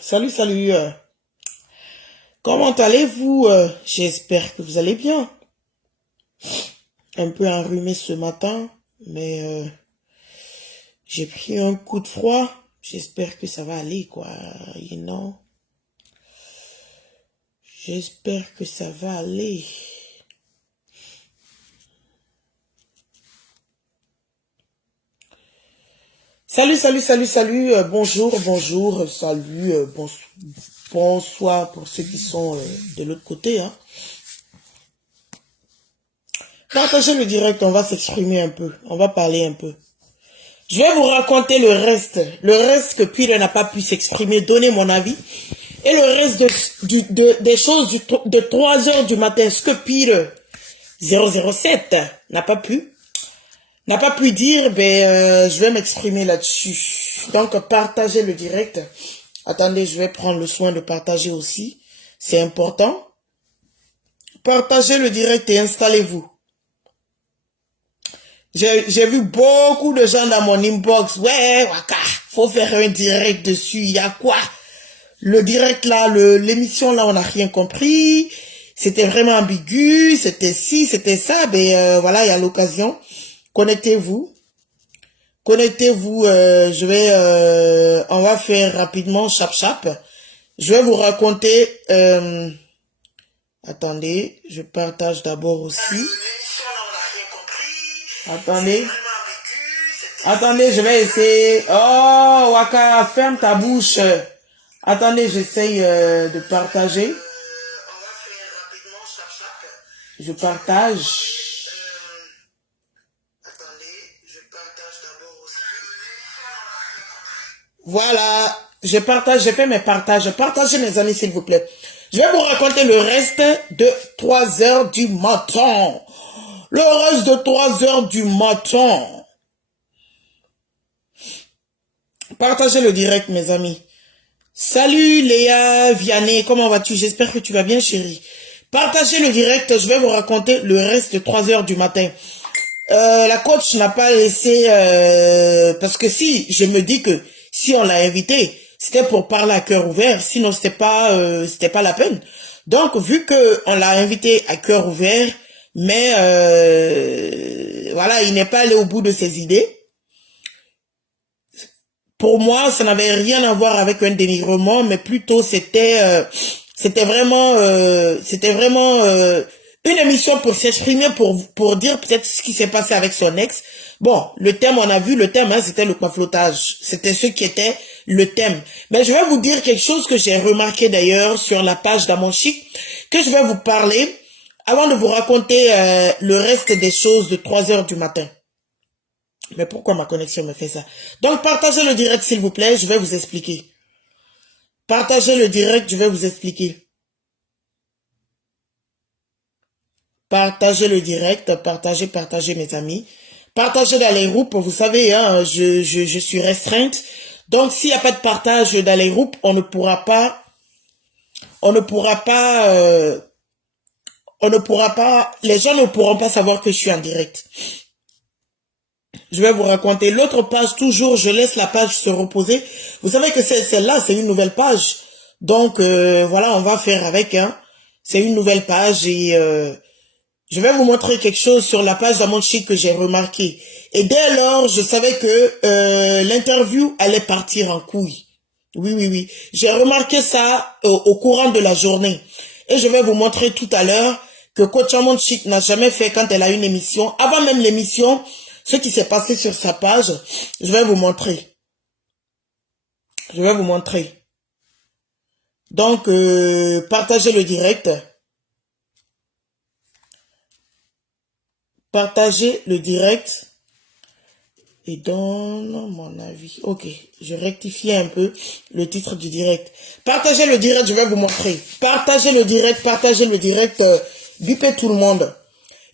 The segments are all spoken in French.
Salut, salut. Comment allez-vous? J'espère que vous allez bien. Un peu enrhumé ce matin, mais j'ai pris un coup de froid. J'espère que ça va aller, quoi. You know? J'espère que ça va aller. Salut, salut, salut, salut. Bonjour, bonjour, salut, bonsoir pour ceux qui sont de l'autre côté. Hein. Partagez le direct, on va s'exprimer un peu, on va parler un peu. Je vais vous raconter le reste que Peter n'a pas pu s'exprimer, donner mon avis. Et le reste des choses de 3 heures du matin, ce que Peter 007 n'a pas pu dire, ben, je vais m'exprimer là-dessus. Donc, partagez le direct. Attendez, je vais prendre le soin de partager aussi. C'est important. Partagez le direct et installez-vous. J'ai vu beaucoup de gens dans mon inbox. Ouais, waka, faut faire un direct dessus. Il y a quoi? Le direct là, l'émission là, on n'a rien compris. C'était vraiment ambigu. C'était ci, c'était ça. Ben voilà, il y a l'occasion. Connectez-vous. Connectez-vous. On va faire rapidement, chap. Je vais vous raconter. Attendez, je partage d'abord aussi. Attendez, je vais essayer. Oh, Waka, ferme ta bouche. Attendez, j'essaye de partager. Je partage. Voilà, je partage, j'ai fait mes partages. Partagez mes amis s'il vous plaît. Je vais vous raconter le reste de 3 heures du matin. Le reste de 3 heures du matin. Partagez le direct mes amis. Salut Léa Vianney, comment vas-tu? J'espère que tu vas bien chérie. Partagez le direct, je vais vous raconter le reste de 3 heures du matin. La coach n'a pas laissé... parce que si, je me dis que si on l'a invité, c'était pour parler à cœur ouvert, sinon c'était pas la peine. Donc, vu que on l'a invité à cœur ouvert, mais voilà, il n'est pas allé au bout de ses idées. Pour moi, ça n'avait rien à voir avec un dénigrement, mais plutôt c'était vraiment une émission pour s'exprimer, pour dire peut-être ce qui s'est passé avec son ex. Bon, le thème, on a vu le thème, hein, c'était le coifflotage. C'était ce qui était le thème. Mais je vais vous dire quelque chose que j'ai remarqué d'ailleurs sur la page d'Amon Chic, que je vais vous parler avant de vous raconter le reste des choses de 3 heures du matin. Mais pourquoi ma connexion me fait ça? Donc, partagez le direct, s'il vous plaît, je vais vous expliquer. Partagez le direct, je vais vous expliquer. Partagez le direct, partagez mes amis. Partagez dans les groupes, vous savez, hein, je suis restreinte. Donc, s'il n'y a pas de partage dans les groupes, on ne pourra pas, les gens ne pourront pas savoir que je suis en direct. Je vais vous raconter l'autre page, toujours, je laisse la page se reposer. Vous savez que celle-là, c'est une nouvelle page. Donc, voilà, on va faire avec. Hein. C'est une nouvelle page et je vais vous montrer quelque chose sur la page d'Amon Chic que j'ai remarqué. Et dès lors, je savais que l'interview allait partir en couille. Oui. J'ai remarqué ça au courant de la journée. Et je vais vous montrer tout à l'heure que Coach Amon Chic n'a jamais fait quand elle a une émission. Avant même l'émission, ce qui s'est passé sur sa page, je vais vous montrer. Donc, partagez le direct. Partagez le direct. Et donne mon avis. Ok, je rectifie un peu le titre du direct. Partagez le direct, je vais vous montrer. Partagez le direct, bipez tout le monde.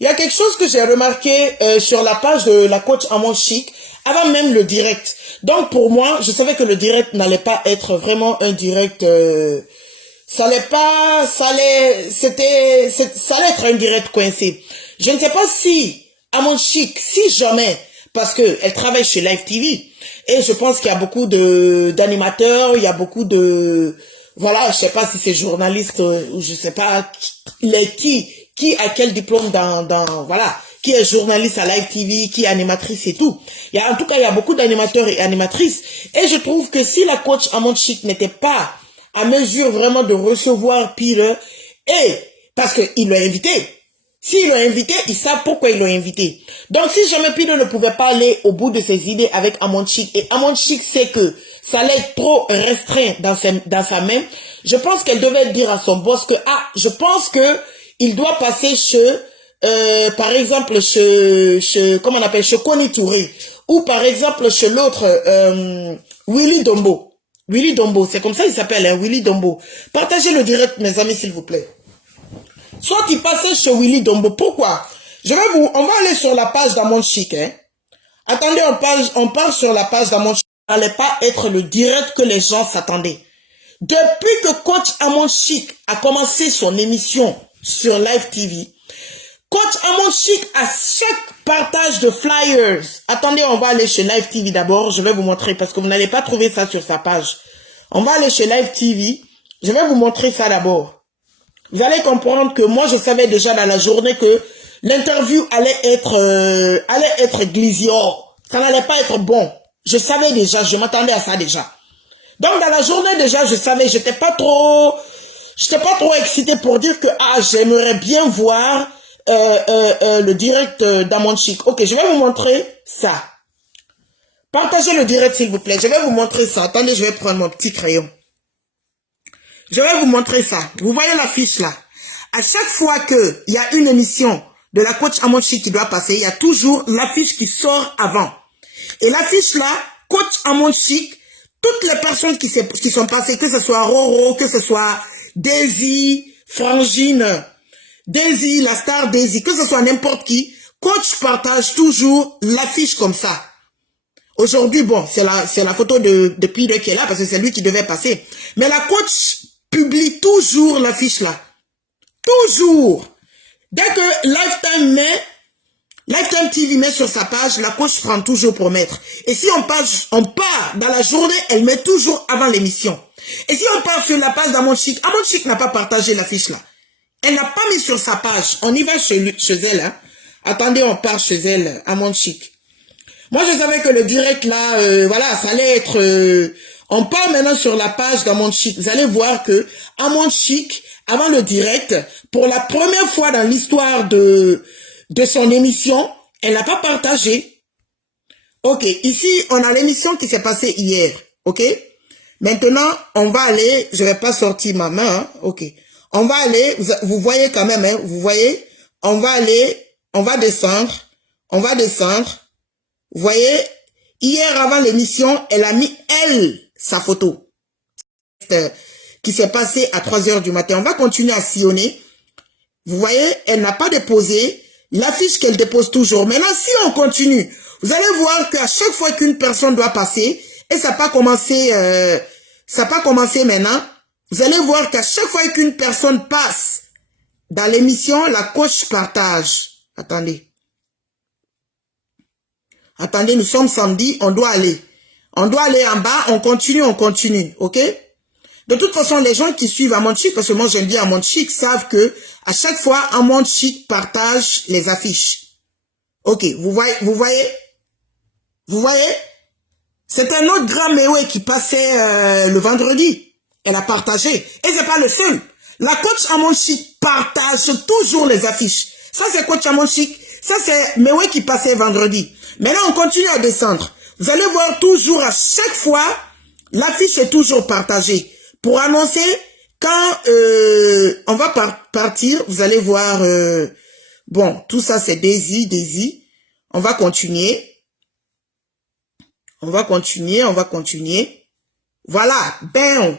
Il y a quelque chose que j'ai remarqué sur la page de la coach Amon Chic, avant même le direct. Donc pour moi, je savais que le direct n'allait pas être vraiment un direct ça allait pas, ça allait être un direct coincé. Je ne sais pas si, à mon chic, si jamais, parce que elle travaille chez Live TV, et je pense qu'il y a beaucoup d'animateurs, il y a beaucoup de, voilà, je sais pas si c'est journaliste, ou je sais pas, qui a quel diplôme voilà, qui est journaliste à Live TV, qui est animatrice et tout. En tout cas, il y a beaucoup d'animateurs et animatrices, et je trouve que si la coach Amon Chic n'était pas à mesure vraiment de recevoir Peter, et parce qu'ils l'ont invité. S'ils l'ont invité, ils savent pourquoi ils l'ont invité. Donc si jamais Peter ne pouvait pas aller au bout de ses idées avec Amon Chic, et Amon Chic sait que ça allait être trop restreint dans sa main, je pense qu'elle devait dire à son boss que, je pense que il doit passer chez, par exemple, comment on appelle, chez Koni Touré, ou par exemple chez l'autre, Willy Dombo. Willy Dombo, c'est comme ça il s'appelle, hein, Willy Dombo. Partagez le direct, mes amis, s'il vous plaît. Soit il passait chez Willy Dombo. Pourquoi? On va aller sur la page d'Amon Chic, hein. Attendez, on part sur la page d'Amon Chic. Ça n'allait pas être le direct que les gens s'attendaient. Depuis que coach Amon Chic a commencé son émission sur Live TV, coach Amon Chic, à chaque partage de flyers, attendez, on va aller chez Live TV d'abord, je vais vous montrer, parce que vous n'allez pas trouver ça sur sa page. On va aller chez Live TV, je vais vous montrer ça d'abord. Vous allez comprendre que moi, je savais déjà dans la journée que l'interview allait être glissior. Ça n'allait pas être bon. Je savais déjà, je m'attendais à ça déjà. Donc, dans la journée déjà, je savais, j'étais pas trop excité pour dire que, j'aimerais bien voir le direct d'Amon Chic. Ok, je vais vous montrer ça. Partagez le direct, s'il vous plaît. Je vais vous montrer ça. Attendez, je vais prendre mon petit crayon. Je vais vous montrer ça. Vous voyez l'affiche là. À chaque fois qu'il y a une émission de la coach Amon Chic qui doit passer, il y a toujours l'affiche qui sort avant. Et l'affiche là, coach Amon Chic, toutes les personnes qui sont passées, que ce soit Roro, que ce soit Daisy, Frangine, Daisy, la star Daisy, que ce soit n'importe qui, coach partage toujours l'affiche comme ça. Aujourd'hui, bon, c'est la photo de Peter qui est là parce que c'est lui qui devait passer. Mais la coach publie toujours l'affiche là. Toujours. Dès que Lifetime TV met sur sa page, la coach prend toujours pour mettre. Et si on part dans la journée, elle met toujours avant l'émission. Et si on part sur la page d'Amon Chic n'a pas partagé l'affiche là. Elle n'a pas mis sur sa page. On y va chez elle. Hein. Attendez, on part chez elle, Amon Chic. Moi, je savais que le direct là, voilà, ça allait être... on part maintenant sur la page d'Amon Chic. Vous allez voir que Amon Chic, avant le direct, pour la première fois dans l'histoire de son émission, elle n'a pas partagé. Ok, ici, on a l'émission qui s'est passée hier. Ok, maintenant, on va aller... Je vais pas sortir ma main. Hein, ok, on va aller... Vous voyez quand même, hein, vous voyez, on va aller... On va descendre. Vous voyez, hier avant l'émission, elle a mis, sa photo qui s'est passée à 3 h du matin. On va continuer à sillonner. Vous voyez, elle n'a pas déposé l'affiche qu'elle dépose toujours. Maintenant, si on continue, vous allez voir qu'à chaque fois qu'une personne doit passer, et ça n'a pas commencé maintenant, vous allez voir qu'à chaque fois qu'une personne passe dans l'émission, la coach partage. Attendez, nous sommes samedi, on doit aller en bas, on continue, ok? De toute façon, les gens qui suivent Amon Chic, parce que moi j'aime bien Amon Chic, savent que à chaque fois, Amon Chic partage les affiches. Ok, vous voyez? C'est un autre grand Mewe qui passait le vendredi. Elle a partagé. Et c'est pas le seul. La coach Amon Chic partage toujours les affiches. Ça, c'est coach Amon Chic. Ça, c'est Mewe qui passait vendredi. Maintenant, on continue à descendre. Vous allez voir toujours, à chaque fois, l'affiche est toujours partagée. Pour annoncer, quand on va partir, vous allez voir, bon, tout ça c'est Daisy. On va continuer. Voilà, ben,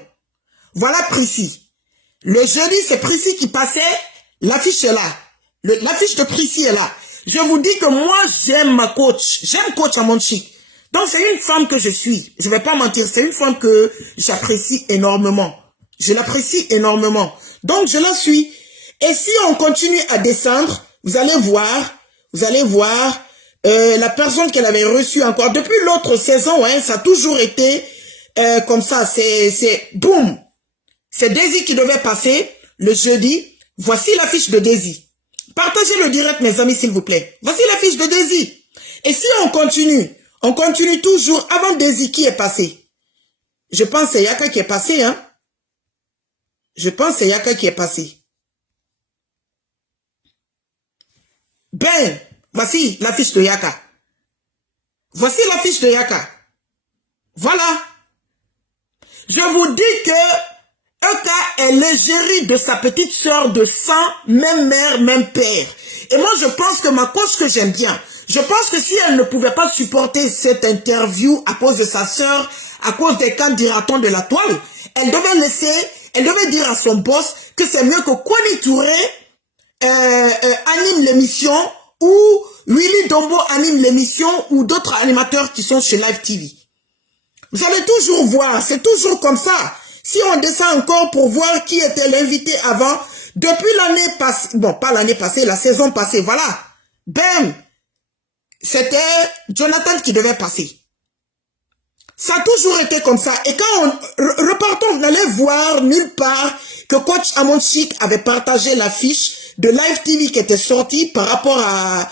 voilà Prissy. Le jeudi, c'est Prissy qui passait, l'affiche est là. L'affiche de Prissy est là. Je vous dis que moi, j'aime ma coach. J'aime coach Amon Chic. Donc, c'est une femme que je suis. Je vais pas mentir. C'est une femme que j'apprécie énormément. Je l'apprécie énormément. Donc, je la suis. Et si on continue à descendre, vous allez voir, la personne qu'elle avait reçue encore, depuis l'autre saison, hein, ça a toujours été comme ça, c'est boum. C'est Daisy qui devait passer le jeudi. Voici la fiche de Daisy. Partagez le direct, mes amis, s'il vous plaît. Voici la fiche de Daisy. Et si on continue toujours avant Daisy qui est passé. Je pense que c'est Yaka qui est passé, hein. Je pense que c'est Yaka qui est passé. Ben, voici la fiche de Yaka. Voici la fiche de Yaka. Voilà. Je vous dis que Eka est l'égérie de sa petite sœur de sang, même mère, même père. Et moi, je pense que ma coach que j'aime bien, je pense que si elle ne pouvait pas supporter cette interview à cause de sa sœur, à cause des candidatons de la toile, elle devait dire à son boss que c'est mieux que Kwani Touré anime l'émission ou Willy Dombo anime l'émission ou d'autres animateurs qui sont chez Live TV. Vous allez toujours voir, c'est toujours comme ça. Si on descend encore pour voir qui était l'invité avant, depuis l'année passée, bon, pas l'année passée, la saison passée, voilà. Bam! C'était Jonathan qui devait passer. Ça a toujours été comme ça. Et quand on repartons, vous allez voir nulle part que coach Amon Chic avait partagé la fiche de Live TV qui était sortie par rapport à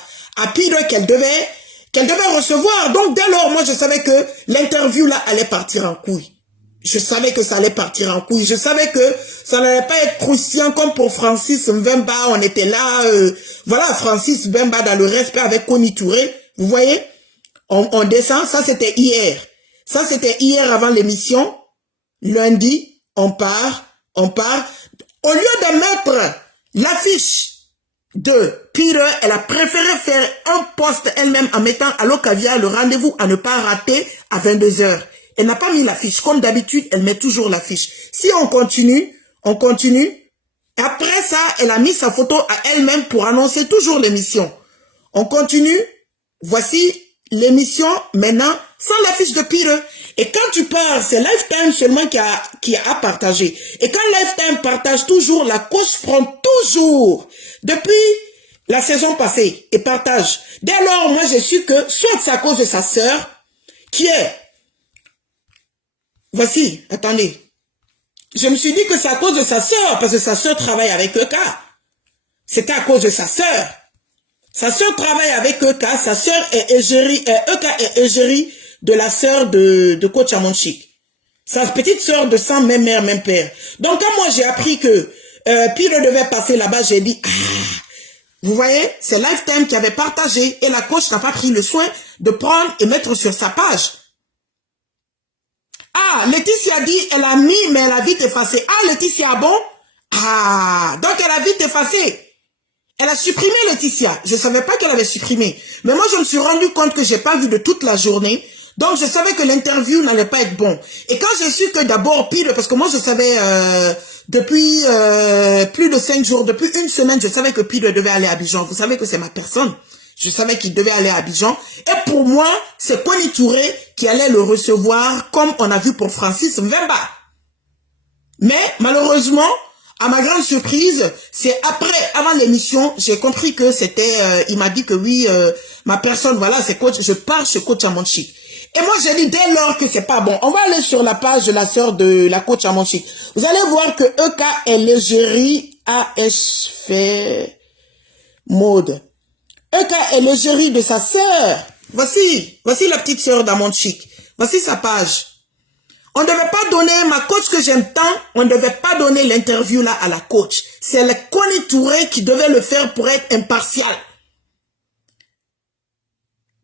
Peter qu'elle devait recevoir. Donc dès lors, moi je savais que l'interview là allait partir en couille. Je savais que ça allait partir en couille. Je savais que ça n'allait pas être croustillant comme pour Francis Mbemba. On était là, voilà, Francis Mbemba dans le respect avec Kwani Touré. Vous voyez, on descend. Ça c'était hier. Ça c'était hier avant l'émission. Lundi, on part. Au lieu de mettre l'affiche de Peter, elle a préféré faire un post elle-même en mettant Allo Caviar le rendez-vous à ne pas rater à 22h. Elle n'a pas mis l'affiche. Comme d'habitude, elle met toujours l'affiche. Si on continue. Après ça, elle a mis sa photo à elle-même pour annoncer toujours l'émission. On continue. Voici l'émission maintenant sans l'affiche de Peter. Et quand tu pars, c'est Lifetime seulement qui a partagé. Et quand Lifetime partage toujours, la coach prend toujours depuis la saison passée et partage. Dès lors, moi j'ai su que soit c'est à cause de sa sœur qui est... Voici, attendez. Je me suis dit que c'est à cause de sa sœur, parce que sa sœur travaille avec Eka. C'était à cause de sa sœur. Sa sœur travaille avec Eka. Sa sœur est égérie, Eka est égérie de la sœur de coach Amon Chic. Sa petite sœur de sang, même mère, même père. Donc quand moi j'ai appris que Peter devait passer là-bas, j'ai dit, vous voyez, c'est Lifetime qui avait partagé et la coach n'a pas pris le soin de prendre et mettre sur sa page. Ah, Laetitia dit, elle a mis, mais elle a vite effacé. Ah, Laetitia, bon? Ah, donc elle a vite effacé. Elle a supprimé Laetitia. Je ne savais pas qu'elle avait supprimé. Mais moi, je me suis rendu compte que j'ai pas vu de toute la journée. Donc, je savais que l'interview n'allait pas être bon. Et quand j'ai su que d'abord, Peter, parce que moi, je savais, depuis plus de 5 jours, depuis une semaine, je savais que Peter devait aller à Abidjan. Vous savez que c'est ma personne. Je savais qu'il devait aller à Abidjan. Et pour moi, c'est Kwani Touré qui allait le recevoir, comme on a vu pour Francis Mbemba. Mais, malheureusement, à ma grande surprise, c'est après, avant l'émission, j'ai compris que c'était, il m'a dit que oui, ma personne, voilà, c'est coach, je pars chez coach Amon Chic. Et moi, j'ai dit dès lors que c'est pas bon. On va aller sur la page de la sœur de la coach Amon Chic. Vous allez voir que Eka est l'égérie ASF Mode. Eka est l'égérie de sa sœur. Voici la petite sœur d'Amon Chic. Voici sa page. On ne devait pas donner, ma coach que j'aime tant, on ne devait pas donner l'interview là à la coach. C'est le Kwani Touré qui devait le faire pour être impartial.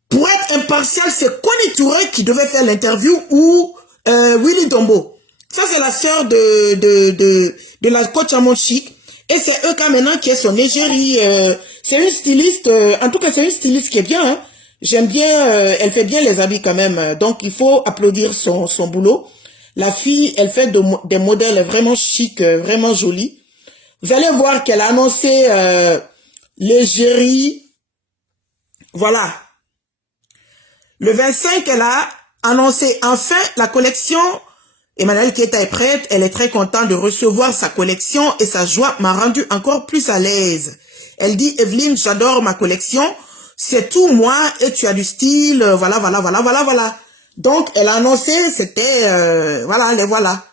Pour être impartial, c'est Kwani Touré qui devait faire l'interview ou Willy Dombo. Ça, c'est la sœur de la coach Amon Chic. Et c'est Eka maintenant qui est son égérie. C'est une styliste, en tout cas, c'est une styliste qui est bien. Hein. J'aime bien, elle fait bien les habits quand même. Donc, il faut applaudir son boulot. La fille, elle fait des modèles vraiment chics, vraiment jolis. Vous allez voir qu'elle a annoncé l'égérie. Voilà. Le 25, elle a annoncé enfin la collection Emmanuel Keita est prête, elle est très contente de recevoir sa collection et sa joie m'a rendu encore plus à l'aise. Elle dit, Evelyne, j'adore ma collection, c'est tout moi et tu as du style, voilà, voilà, voilà, voilà, voilà. Donc, elle a annoncé, c'était, voilà, les voilà.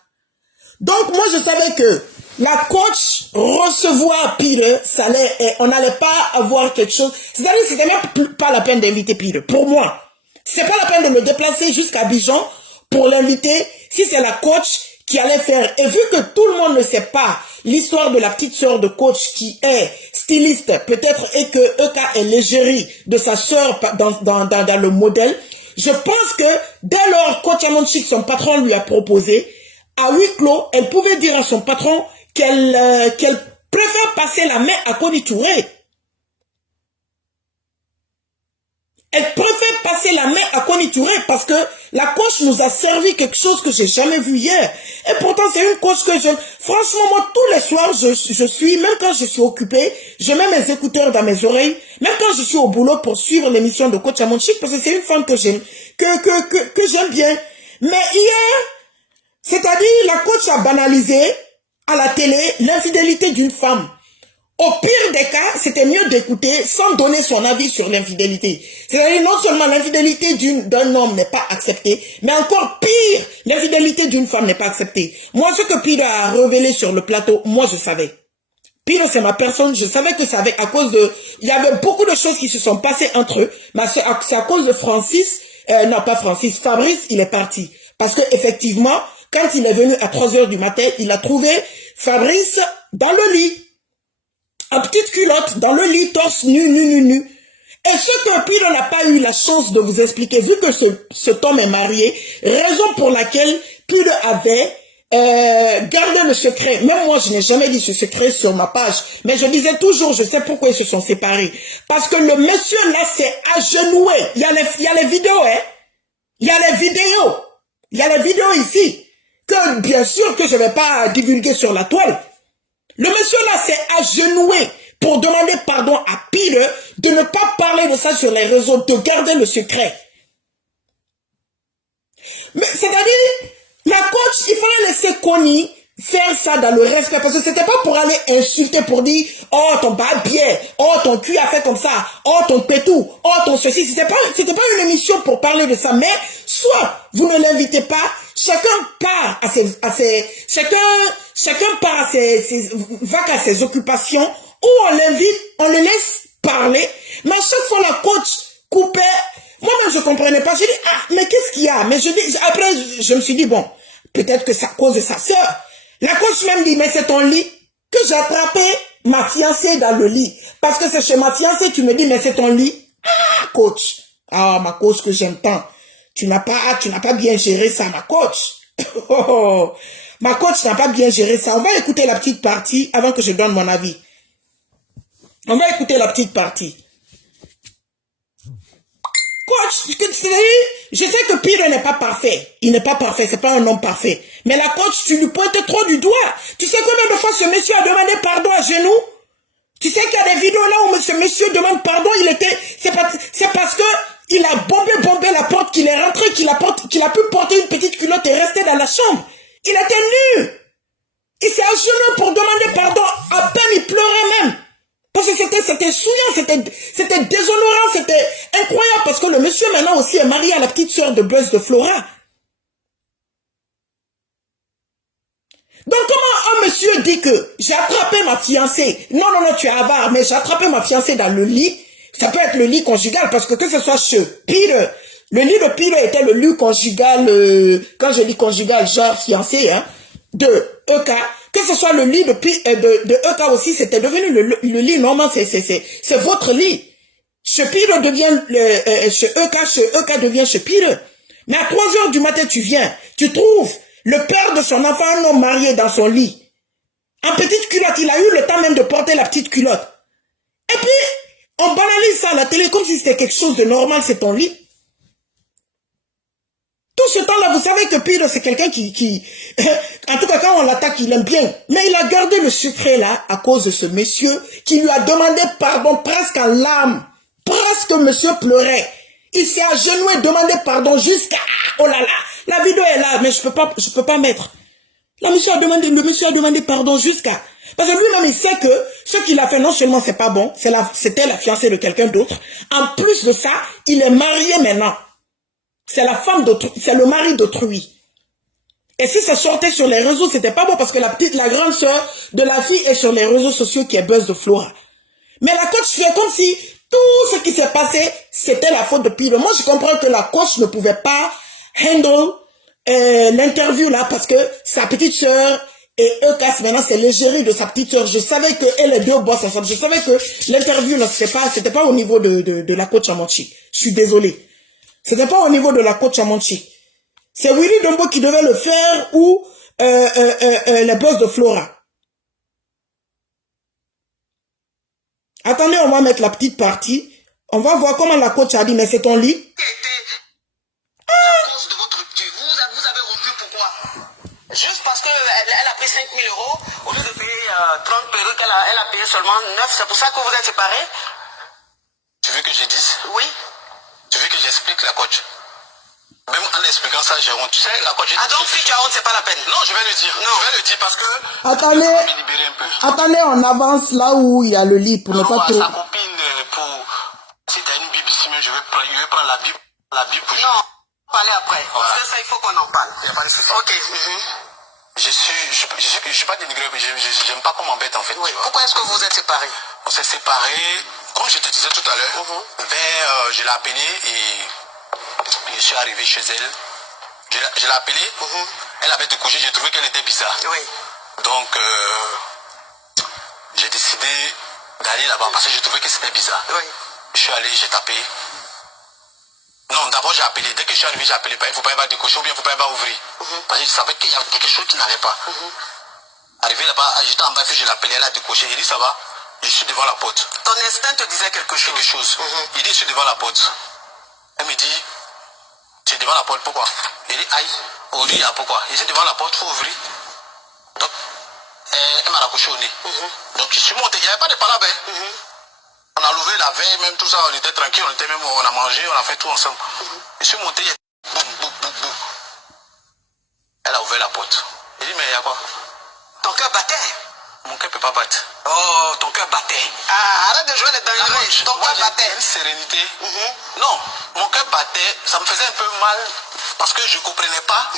Donc, moi, je savais que la coach recevoir Pire, ça allait, on n'allait pas avoir quelque chose. C'est-à-dire, c'était même pas la peine d'inviter Pire, pour moi. C'est pas la peine de me déplacer jusqu'à Abidjan pour l'inviter si c'est la coach qui allait faire. Et vu que tout le monde ne sait pas l'histoire de la petite sœur de coach qui est styliste, peut-être, et que Eka est l'égérie de sa sœur dans le modèle, je pense que dès lors, coach Amonchik, son patron lui a proposé, à huis clos, elle pouvait dire à son patron qu'elle préfère passer la main à Kony Touré. Elle préfère passer la main à Kony Touré parce que la coach nous a servi quelque chose que j'ai jamais vu hier. Et pourtant, c'est une coach que j'aime. Franchement, moi, tous les soirs, je suis, même quand je suis occupée, je mets mes écouteurs dans mes oreilles, même quand je suis au boulot pour suivre l'émission de coach Amonchik, parce que c'est une femme que j'aime, que j'aime bien. Mais hier, c'est-à-dire, la coach a banalisé à la télé l'infidélité d'une femme. Au pire des cas, c'était mieux d'écouter sans donner son avis sur l'infidélité. C'est-à-dire, non seulement l'infidélité d'un homme n'est pas acceptée, mais encore pire, l'infidélité d'une femme n'est pas acceptée. Moi, ce que Pire a révélé sur le plateau, moi, je savais. Pire, c'est ma personne, je savais que ça avait, à cause de, il y avait beaucoup de choses qui se sont passées entre eux, mais c'est à cause de Francis, non, pas Francis, Fabrice, il est parti. Parce que, effectivement, quand il est venu à 3 heures du matin, il a trouvé Fabrice dans le lit. En petite culotte, dans le lit, torse nu. Et ce que Pire n'a pas eu la chance de vous expliquer, vu que cet homme est marié, raison pour laquelle Pire avait gardé le secret. Même moi, je n'ai jamais dit ce secret sur ma page. Mais je disais toujours, je sais pourquoi ils se sont séparés. Parce que le monsieur là s'est agenoué. Il y a les vidéos, hein. Il y a les vidéos. Il y a les vidéos ici. Que bien sûr que je ne vais pas divulguer sur la toile. Le monsieur là s'est agenoué pour demander pardon à Pire de ne pas parler de ça sur les réseaux, de garder le secret. Mais c'est-à-dire, la coach, il fallait laisser Kony faire ça dans le respect, parce que c'était pas pour aller insulter, pour dire, oh ton barbier, oh ton cul a fait comme ça, oh ton pétou, oh ton ceci, c'était pas une émission pour parler de ça, mais soit vous ne l'invitez pas, chacun part va à ses occupations, ou on l'invite, on le laisse parler, mais à chaque fois la coach coupait. Moi-même, je comprenais pas. Je dis, ah, mais qu'est-ce qu'il y a? Mais après, je me suis dit, bon, peut-être que c'est à cause de sa sœur. La coach même dit, mais c'est ton lit que j'ai attrapé ma fiancée dans le lit. Parce que c'est chez ma fiancée, tu me dis, mais c'est ton lit. Ah, coach. Ah, ma coach que j'aime tant. Tu n'as pas bien géré ça, ma coach. Oh, ma coach n'a pas bien géré ça. On va écouter la petite partie avant que je donne mon avis. On va écouter la petite partie. Coach, je sais que Pire n'est pas parfait. Il n'est pas parfait, c'est pas un homme parfait. Mais la coach, tu lui pointes trop du doigt. Tu sais combien de fois ce monsieur a demandé pardon à genoux? Tu sais qu'il y a des vidéos là où ce monsieur demande pardon, c'est parce que il a bombé la porte, qu'il est rentré, qu'il a pu porter une petite culotte et rester dans la chambre. Il était nu. Il s'est à genoux pour demander pardon. À peine il pleurait même. Parce que c'était souillant, c'était déshonorant, c'était incroyable, parce que le monsieur maintenant aussi est marié à la petite sœur de Buzz de Flora. Donc comment un monsieur dit que j'ai attrapé ma fiancée, non, tu es avare, mais j'ai attrapé ma fiancée dans le lit, ça peut être le lit conjugal, parce que ce soit chez Pire, le lit de Pire était le lit conjugal, quand je dis conjugal, genre fiancé, hein, de Eka. Que ce soit le lit de Eka aussi, c'était devenu le lit normal, c'est votre lit. Chez Pire devient, chez Eka devient chez Pire. Mais à 3 heures du matin, tu viens, tu trouves le père de son enfant, un homme marié dans son lit. En petite culotte, il a eu le temps même de porter la petite culotte. Et puis, on banalise ça à la télé comme si c'était quelque chose de normal, c'est ton lit. Tout ce temps-là, vous savez que Pire, c'est quelqu'un qui en tout cas, quand on l'attaque, il aime bien. Mais il a gardé le secret là, à cause de ce monsieur qui lui a demandé pardon presque en larmes. Presque monsieur pleurait. Il s'est agenoué, demandé pardon jusqu'à, oh là là, La vidéo est là, mais je peux pas mettre. Le monsieur a demandé pardon jusqu'à... Parce que lui-même, il sait que ce qu'il a fait, non seulement c'est pas bon, c'était la fiancée de quelqu'un d'autre. En plus de ça, il est marié maintenant. C'est la femme d'autrui, c'est le mari d'autrui. Et si ça sortait sur les réseaux, c'était pas bon parce que la grande sœur de la fille est sur les réseaux sociaux qui est buzz de Flora. Mais la coach fait comme si tout ce qui s'est passé, c'était la faute de Pilo. Moi, je comprends que la coach ne pouvait pas handle l'interview là parce que sa petite sœur et Eucas, maintenant, c'est l'égérie de sa petite sœur. Je savais qu'elle est deux boss ensemble. Je savais que l'interview, c'était pas au niveau de la coach Amonchi. Je suis désolé. C'était pas au niveau de la coach Amonchi. C'est Willy Dombo qui devait le faire ou les boss de Flora. Attendez, on va mettre la petite partie. On va voir comment la coach a dit, mais c'est ton lit. La cause de votre rupture. Vous avez rompu pourquoi? Juste parce qu'elle a pris 5 000 euros, au lieu de payer 30 perruques, elle a payé seulement 9. C'est pour ça que vous êtes séparés? Tu veux que je dise? Oui. Tu veux que j'explique la coach? Même en expliquant ça, j'ai honte. Tu sais, la coach... Ah donc si tu as honte, c'est pas la peine. Non, je vais le dire. Non. Je vais le dire parce que... Attendez. Ça va me libérer un peu. Attendez, on avance là où il y a le lit pour ne pas trop... sa copine pour... Si tu as une Bible ici, je vais prendre la Bible. La Bible pour... Non, on va parler après. Voilà. Parce que ça, il faut qu'on en parle. Il n'y a pas de souci. Ok. Je suis pas dénigré, mais j'aime pas qu'on m'embête en fait. Oui. Pourquoi est-ce que vous êtes séparés? On s'est séparés, comme je te disais tout à l'heure. Je l'ai appelée et je suis arrivé chez elle. Je l'ai appelée, elle avait découché, j'ai trouvé qu'elle était bizarre. Oui. Donc, j'ai décidé d'aller là-bas parce que j'ai trouvé que c'était bizarre. Oui. Je suis allé, j'ai tapé. Non, d'abord j'ai appelé. Dès que je suis arrivé, j'ai appelé. Il ne faut pas y avoir décoché ou bien il ne faut pas y avoir ouvrir. Parce que je savais qu'il y avait quelque chose qui n'allait pas. Arrivé là-bas, j'étais en bas, puis je l'ai appelé, elle a décoché. Il dit ça va, je suis devant la porte. Ton instinct te disait quelque chose. Il dit je suis devant la porte. Elle me dit, tu es devant la porte, pourquoi? Il dit aïe. Oh, il dit ah, pourquoi? Il dit devant la porte, il faut ouvrir. Donc, elle m'a raccroché au nez. Donc je suis monté, il n'y avait pas de palabre. On a levé la veille, même tout ça, on était tranquille, on a mangé, on a fait tout ensemble. Je suis monté, boum, boum, boum, boum. Elle a ouvert la porte. Il dit mais il y a quoi? Ton cœur battait? Mon cœur ne peut pas battre. Oh, ton cœur battait. Ah, arrête de jouer les dangereux. Ton cœur battait. Une sérénité. Non, mon cœur battait, ça me faisait un peu mal parce que je ne comprenais pas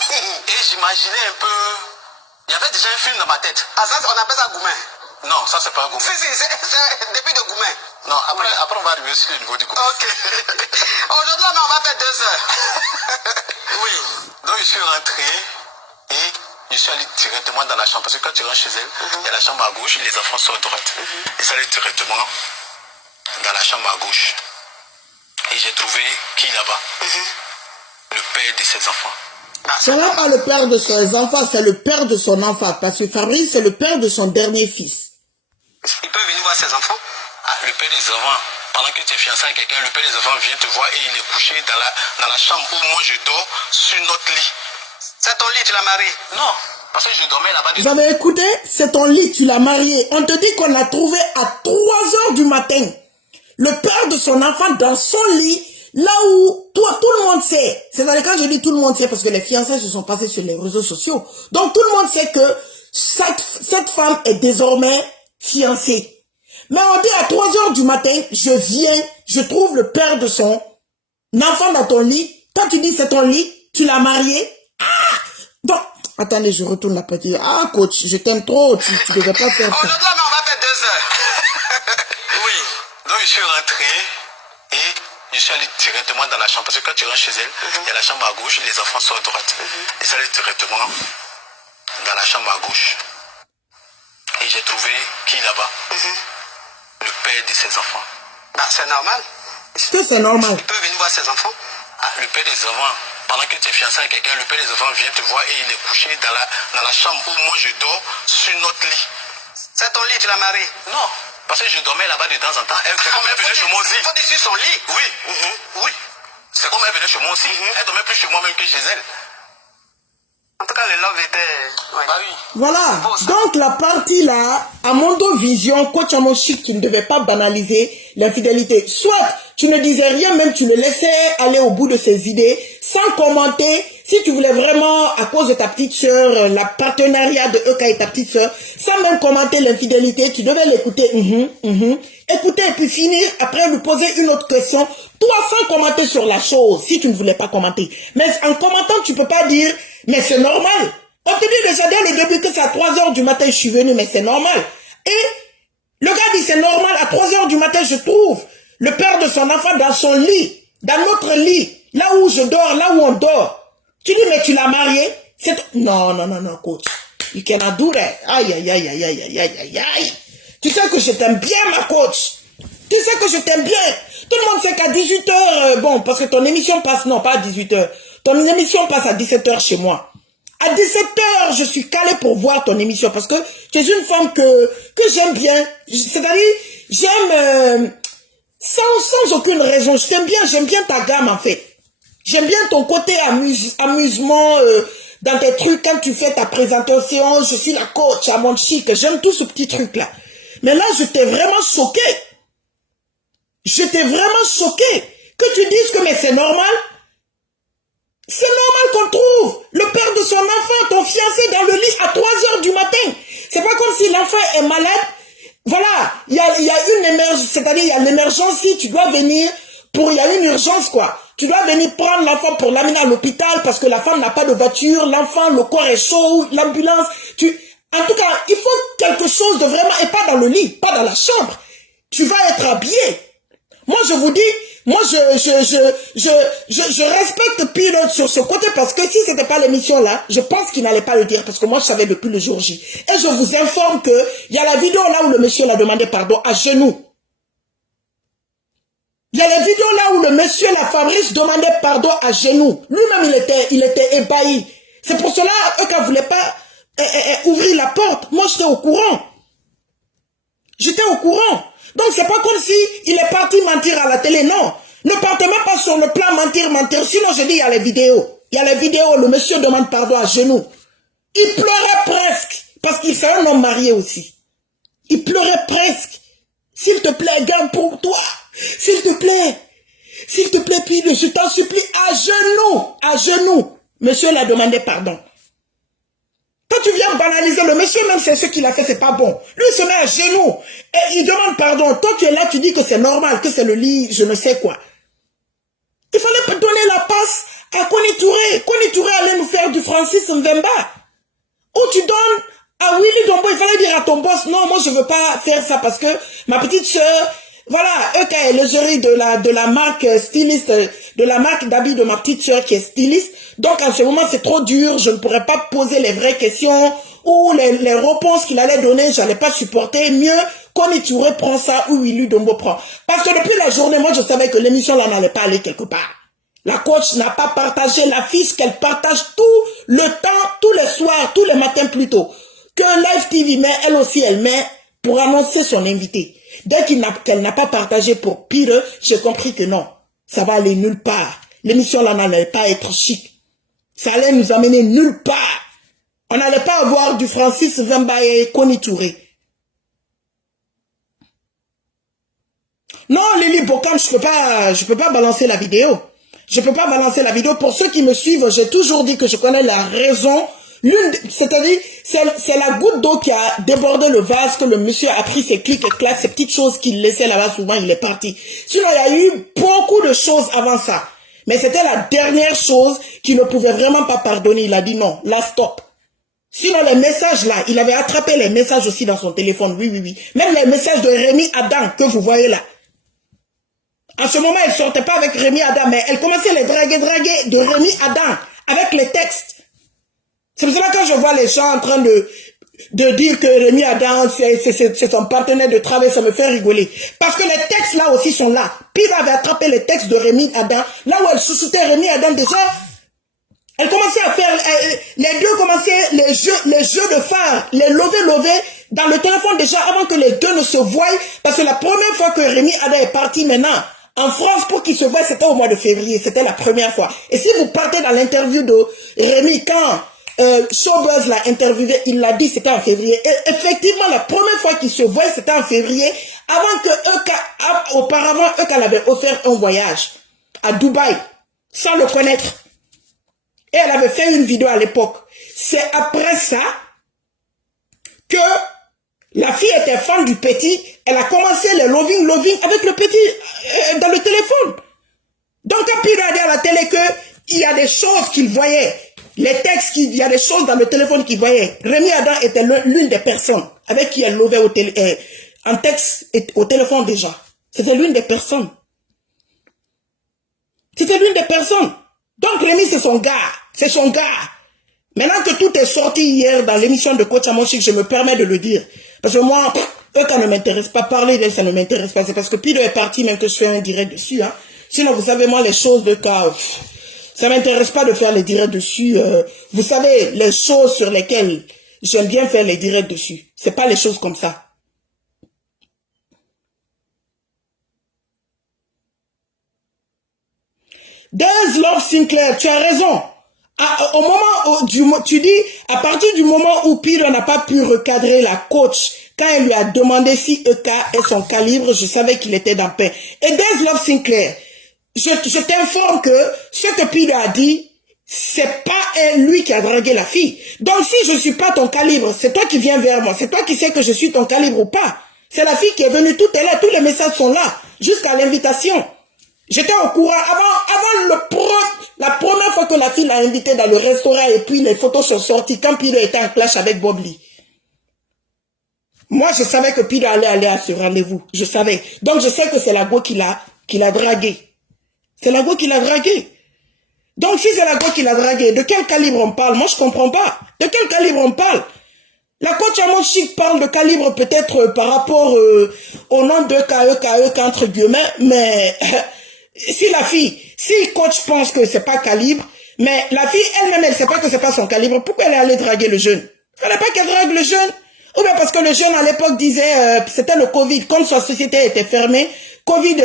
et j'imaginais un peu. Il y avait déjà un film dans ma tête. Ah, ça, on appelle ça Goumen. Non, ça c'est pas un Goumen. Si, c'est depuis de Goumen. Non, après on va arriver sur le niveau du Goumen. Ok. Aujourd'hui, on va faire 2 heures. Oui. Donc je suis rentré et je suis allé directement dans la chambre. Parce que quand tu rentres chez elle, il y a la chambre à gauche et les enfants sont à droite. Et ça allait directement dans la chambre à gauche. Et j'ai trouvé qui là-bas? Le père de ses enfants. Ce n'est pas le père de ses enfants, c'est le père de son enfant. Parce que Fabrice, c'est le père de son dernier fils. Il peut venir voir ses enfants? Ah, le père des enfants, pendant que tu es fiancé à quelqu'un, le père des enfants vient te voir et il est couché dans la chambre où moi je dors sur notre lit. C'est ton lit, tu l'as marié? Non, parce que je dormais là-bas. Vous avez écouté? C'est ton lit, tu l'as marié. On te dit qu'on l'a trouvé à 3 heures du matin. Le père de son enfant dans son lit, là où tout le monde sait. C'est-à-dire quand je dis tout le monde sait, parce que les fiançailles se sont passées sur les réseaux sociaux. Donc tout le monde sait que cette femme est désormais fiancée. Mais on dit à 3 heures du matin, je viens, je trouve le père de son enfant dans ton lit. Toi tu dis c'est ton lit, tu l'as marié. Ah! Donc, attendez, je retourne la petite. Ah coach, je t'aime trop, tu devais pas faire ça. Aujourd'hui, on va faire 2 heures. Oui. Donc je suis rentré et je suis allé directement dans la chambre. Parce que quand tu rentres chez elle, il y a la chambre à gauche et les enfants sont à droite. Et je suis allé directement dans la chambre à gauche. Et j'ai trouvé qui là-bas? Le père de ses enfants. Ah, c'est normal. Est-ce que c'est normal? Il peut venir voir ses enfants? Ah, le père des enfants, pendant que tu es fiancé à quelqu'un, le père des enfants vient te voir et il est couché dans la chambre où moi je dors sur notre lit. C'est ton lit, tu l'as marié? Non, parce que je dormais là-bas de temps en temps. C'est comme elle venait chez moi aussi. Il faut dire sur son lit. Oui, oui. C'est comme elle venait chez moi aussi. Elle dormait plus chez moi même que chez elle. En tout cas, le love était... Ouais. Bah oui. Voilà. Beau, ça. Donc, la partie là, à Mondo Vision, coach Amoshik qui ne devait pas banaliser l'infidélité. Soit tu ne disais rien, même tu le laissais aller au bout de ses idées, sans commenter. Si tu voulais vraiment, à cause de ta petite sœur, la partenariat de EK et ta petite sœur, sans même commenter l'infidélité, tu devais l'écouter. Écouter et puis finir, après lui poser une autre question. Toi, sans commenter sur la chose, si tu ne voulais pas commenter. Mais en commentant, tu peux pas dire, mais c'est normal. On te dit déjà dès le début que c'est à 3 h du matin, je suis venu, mais c'est normal. Et le gars dit, c'est normal, à 3 h du matin, je trouve le père de son enfant dans son lit, dans notre lit, là où je dors, là où on dort. Tu dis, mais tu l'as marié? Non, coach. You cannot do that. Aïe. Tu sais que je t'aime bien, ma coach. Tu sais que je t'aime bien. Tout le monde sait qu'à 18 h, bon, parce que ton émission passe, non, pas à 18 h. Ton émission passe à 17 h chez moi. À 17 h, je suis calée pour voir ton émission parce que tu es une femme que j'aime bien. C'est-à-dire, j'aime sans aucune raison. Je t'aime bien, j'aime bien ta gamme en fait. J'aime bien ton côté amusement dans tes trucs quand tu fais ta présentation. Je suis la coach à mon chic. J'aime tout ce petit truc-là. Mais là, je t'ai vraiment choqué. Je t'ai vraiment choqué. Que tu dises que mais c'est normal. C'est normal qu'on trouve le père de son enfant, ton fiancé, dans le lit à 3 h du matin. C'est pas comme si l'enfant est malade. Voilà, il y a une émergence, c'est-à-dire il y a l'émergence, si tu dois venir il y a une urgence quoi. Tu dois venir prendre l'enfant pour l'amener à l'hôpital parce que la femme n'a pas de voiture, l'enfant, le corps est chaud, l'ambulance. En tout cas, il faut quelque chose de vraiment, et pas dans le lit, pas dans la chambre. Tu vas être habillé. Moi, je vous dis, moi, je respecte Pilote sur ce côté parce que si c'était pas l'émission là, je pense qu'il n'allait pas le dire parce que moi, je savais depuis le jour J. Et je vous informe que il y a la vidéo là où le monsieur l'a demandé pardon à genoux. Il y a la vidéo là où le monsieur, la Fabrice, demandait pardon à genoux. Lui-même, il était ébahi. C'est pour cela qu'elle ne voulait pas ouvrir la porte. Moi, j'étais au courant. J'étais au courant. Donc, c'est pas comme si il est parti mentir à la télé, non. Ne partez même pas sur le plan mentir. Sinon, je dis, il y a les vidéos. Il y a les vidéos, le monsieur demande pardon à genoux. Il pleurait presque. Parce qu'il c'est un homme marié aussi. Il pleurait presque. S'il te plaît, garde pour toi. S'il te plaît, Pile, je t'en supplie, à genoux. Monsieur l'a demandé pardon. Quand tu viens banaliser le monsieur, même c'est ce qu'il a fait, c'est pas bon. Lui, il se met à genoux et il demande pardon. Toi, tu es là, tu dis que c'est normal, que c'est le lit, je ne sais quoi. Il fallait donner la passe à Koni Touré. Koni Touré allait nous faire du Francis Mbemba. Ou tu donnes à Willy Dombo, il fallait dire à ton boss, non, moi je veux pas faire ça parce que ma petite soeur, voilà, eux qui est le jury de la marque styliste, de la marque d'habits de ma petite soeur qui est styliste. Donc en ce moment c'est trop dur, je ne pourrais pas poser les vraies questions ou les réponses qu'il allait donner, j'allais pas supporter. Mieux, Koni Touré prend ça ou Willy Dombo prend. Parce que depuis la journée, moi je savais que l'émission là n'allait pas aller quelque part. La coach n'a pas partagé l'affiche qu'elle partage tout le temps, tous les soirs, tous les matins plutôt. Que Live TV met, elle aussi elle met pour annoncer son invité. Dès qu'elle n'a pas partagé pour Pire, j'ai compris que non, ça va aller nulle part. L'émission là n'allait pas être chic. Ça allait nous amener nulle part. On n'allait pas avoir du Francis Mbemba et Koni Touré. Non, Lily Bokam, je peux pas balancer la vidéo. Je peux pas balancer la vidéo. Pour ceux qui me suivent, j'ai toujours dit que je connais la raison. C'est-à-dire, c'est la goutte d'eau qui a débordé le vase, que le monsieur a pris ses clics et claques, ces petites choses qu'il laissait là-bas, souvent il est parti. Sinon, il y a eu beaucoup de choses avant ça. Mais c'était la dernière chose qu'il ne pouvait vraiment pas pardonner. Il a dit non, là stop. Sinon, les messages là, il avait attrapé les messages aussi dans son téléphone, oui. Même les messages de Rémi Adam que vous voyez là. En ce moment, elle ne sortait pas avec Rémi Adam, mais elle commençait à les draguer de Rémi Adam avec les textes. C'est pour cela que quand je vois les gens en train de dire que Rémi Adam, c'est son partenaire de travail, ça me fait rigoler. Parce que les textes là aussi sont là. Pire avait attrapé les textes de Rémi Adam, là où elle chouchoutait Rémi Adam déjà. Elle commençait à faire, les deux commençaient les jeux de phare, les lever dans le téléphone déjà avant que les deux ne se voient. Parce que la première fois que Rémi Adam est parti maintenant, en France, pour qu'il se voie, c'était au mois de février. C'était la première fois. Et si vous partez dans l'interview de Rémi, quand Showbuzz l'a interviewé, il l'a dit, c'était en février. Et effectivement, la première fois qu'ils se voient, c'était en février, avant que auparavant, Euka l'avait offert un voyage à Dubaï, sans le connaître. Et elle avait fait une vidéo à l'époque. C'est après ça que la fille était fan du petit. Elle a commencé le loving avec le petit dans le téléphone. Donc, quand Piro a dit à la télé qu'il y a des choses qu'il voyait, les textes, il y a des choses dans le téléphone qu'il voyait. Rémi Adam était l'une des personnes avec qui elle lovait en texte et au téléphone déjà. C'était l'une des personnes. C'était l'une des personnes. Donc, Rémi, c'est son gars. C'est son gars. Maintenant que tout est sorti hier dans l'émission de Coach Amoshik, je me permets de le dire. Parce que moi, ça ne m'intéresse pas. Parler d'elle, ça ne m'intéresse pas. C'est parce que Piro est parti, même que je fais un direct dessus. Hein. Sinon, vous savez, moi, les choses de cas, ça ne m'intéresse pas de faire les directs dessus. Vous savez, les choses sur lesquelles j'aime bien faire les directs dessus. C'est pas les choses comme ça. There's Love Sinclair, tu as raison. Au moment où tu dis, à partir du moment où Piro n'a pas pu recadrer la coach, quand elle lui a demandé si Euka est son calibre, je savais qu'il était dans paix. Et There's Love Sinclair, je t'informe que ce que Piro a dit, c'est pas lui qui a dragué la fille. Donc si je suis pas ton calibre, c'est toi qui viens vers moi, c'est toi qui sais que je suis ton calibre ou pas. C'est la fille qui est venue, tout est là, tous les messages sont là, jusqu'à l'invitation. J'étais au courant, avant la première fois que la fille l'a invité dans le restaurant et puis les photos sont sorties quand Piro était en clash avec Bob Lee. Moi, je savais que Piro allait aller à ce rendez-vous. Je savais. Donc, je sais que c'est la go qui l'a dragué. C'est la go qui l'a dragué. Donc, si c'est la go qui l'a dragué, de quel calibre on parle? Moi, je comprends pas. De quel calibre on parle? La coach Amoshik parle de calibre peut-être par rapport au nom de KE, entre guillemets, mais si la fille, si coach pense que c'est pas calibre, mais la fille elle-même, elle sait pas que c'est pas son calibre, pourquoi elle est allée draguer le jeune? Il fallait pas qu'elle drague le jeune. Ou bien parce que le jeune à l'époque disait, c'était le Covid, comme sa société était fermée, Covid,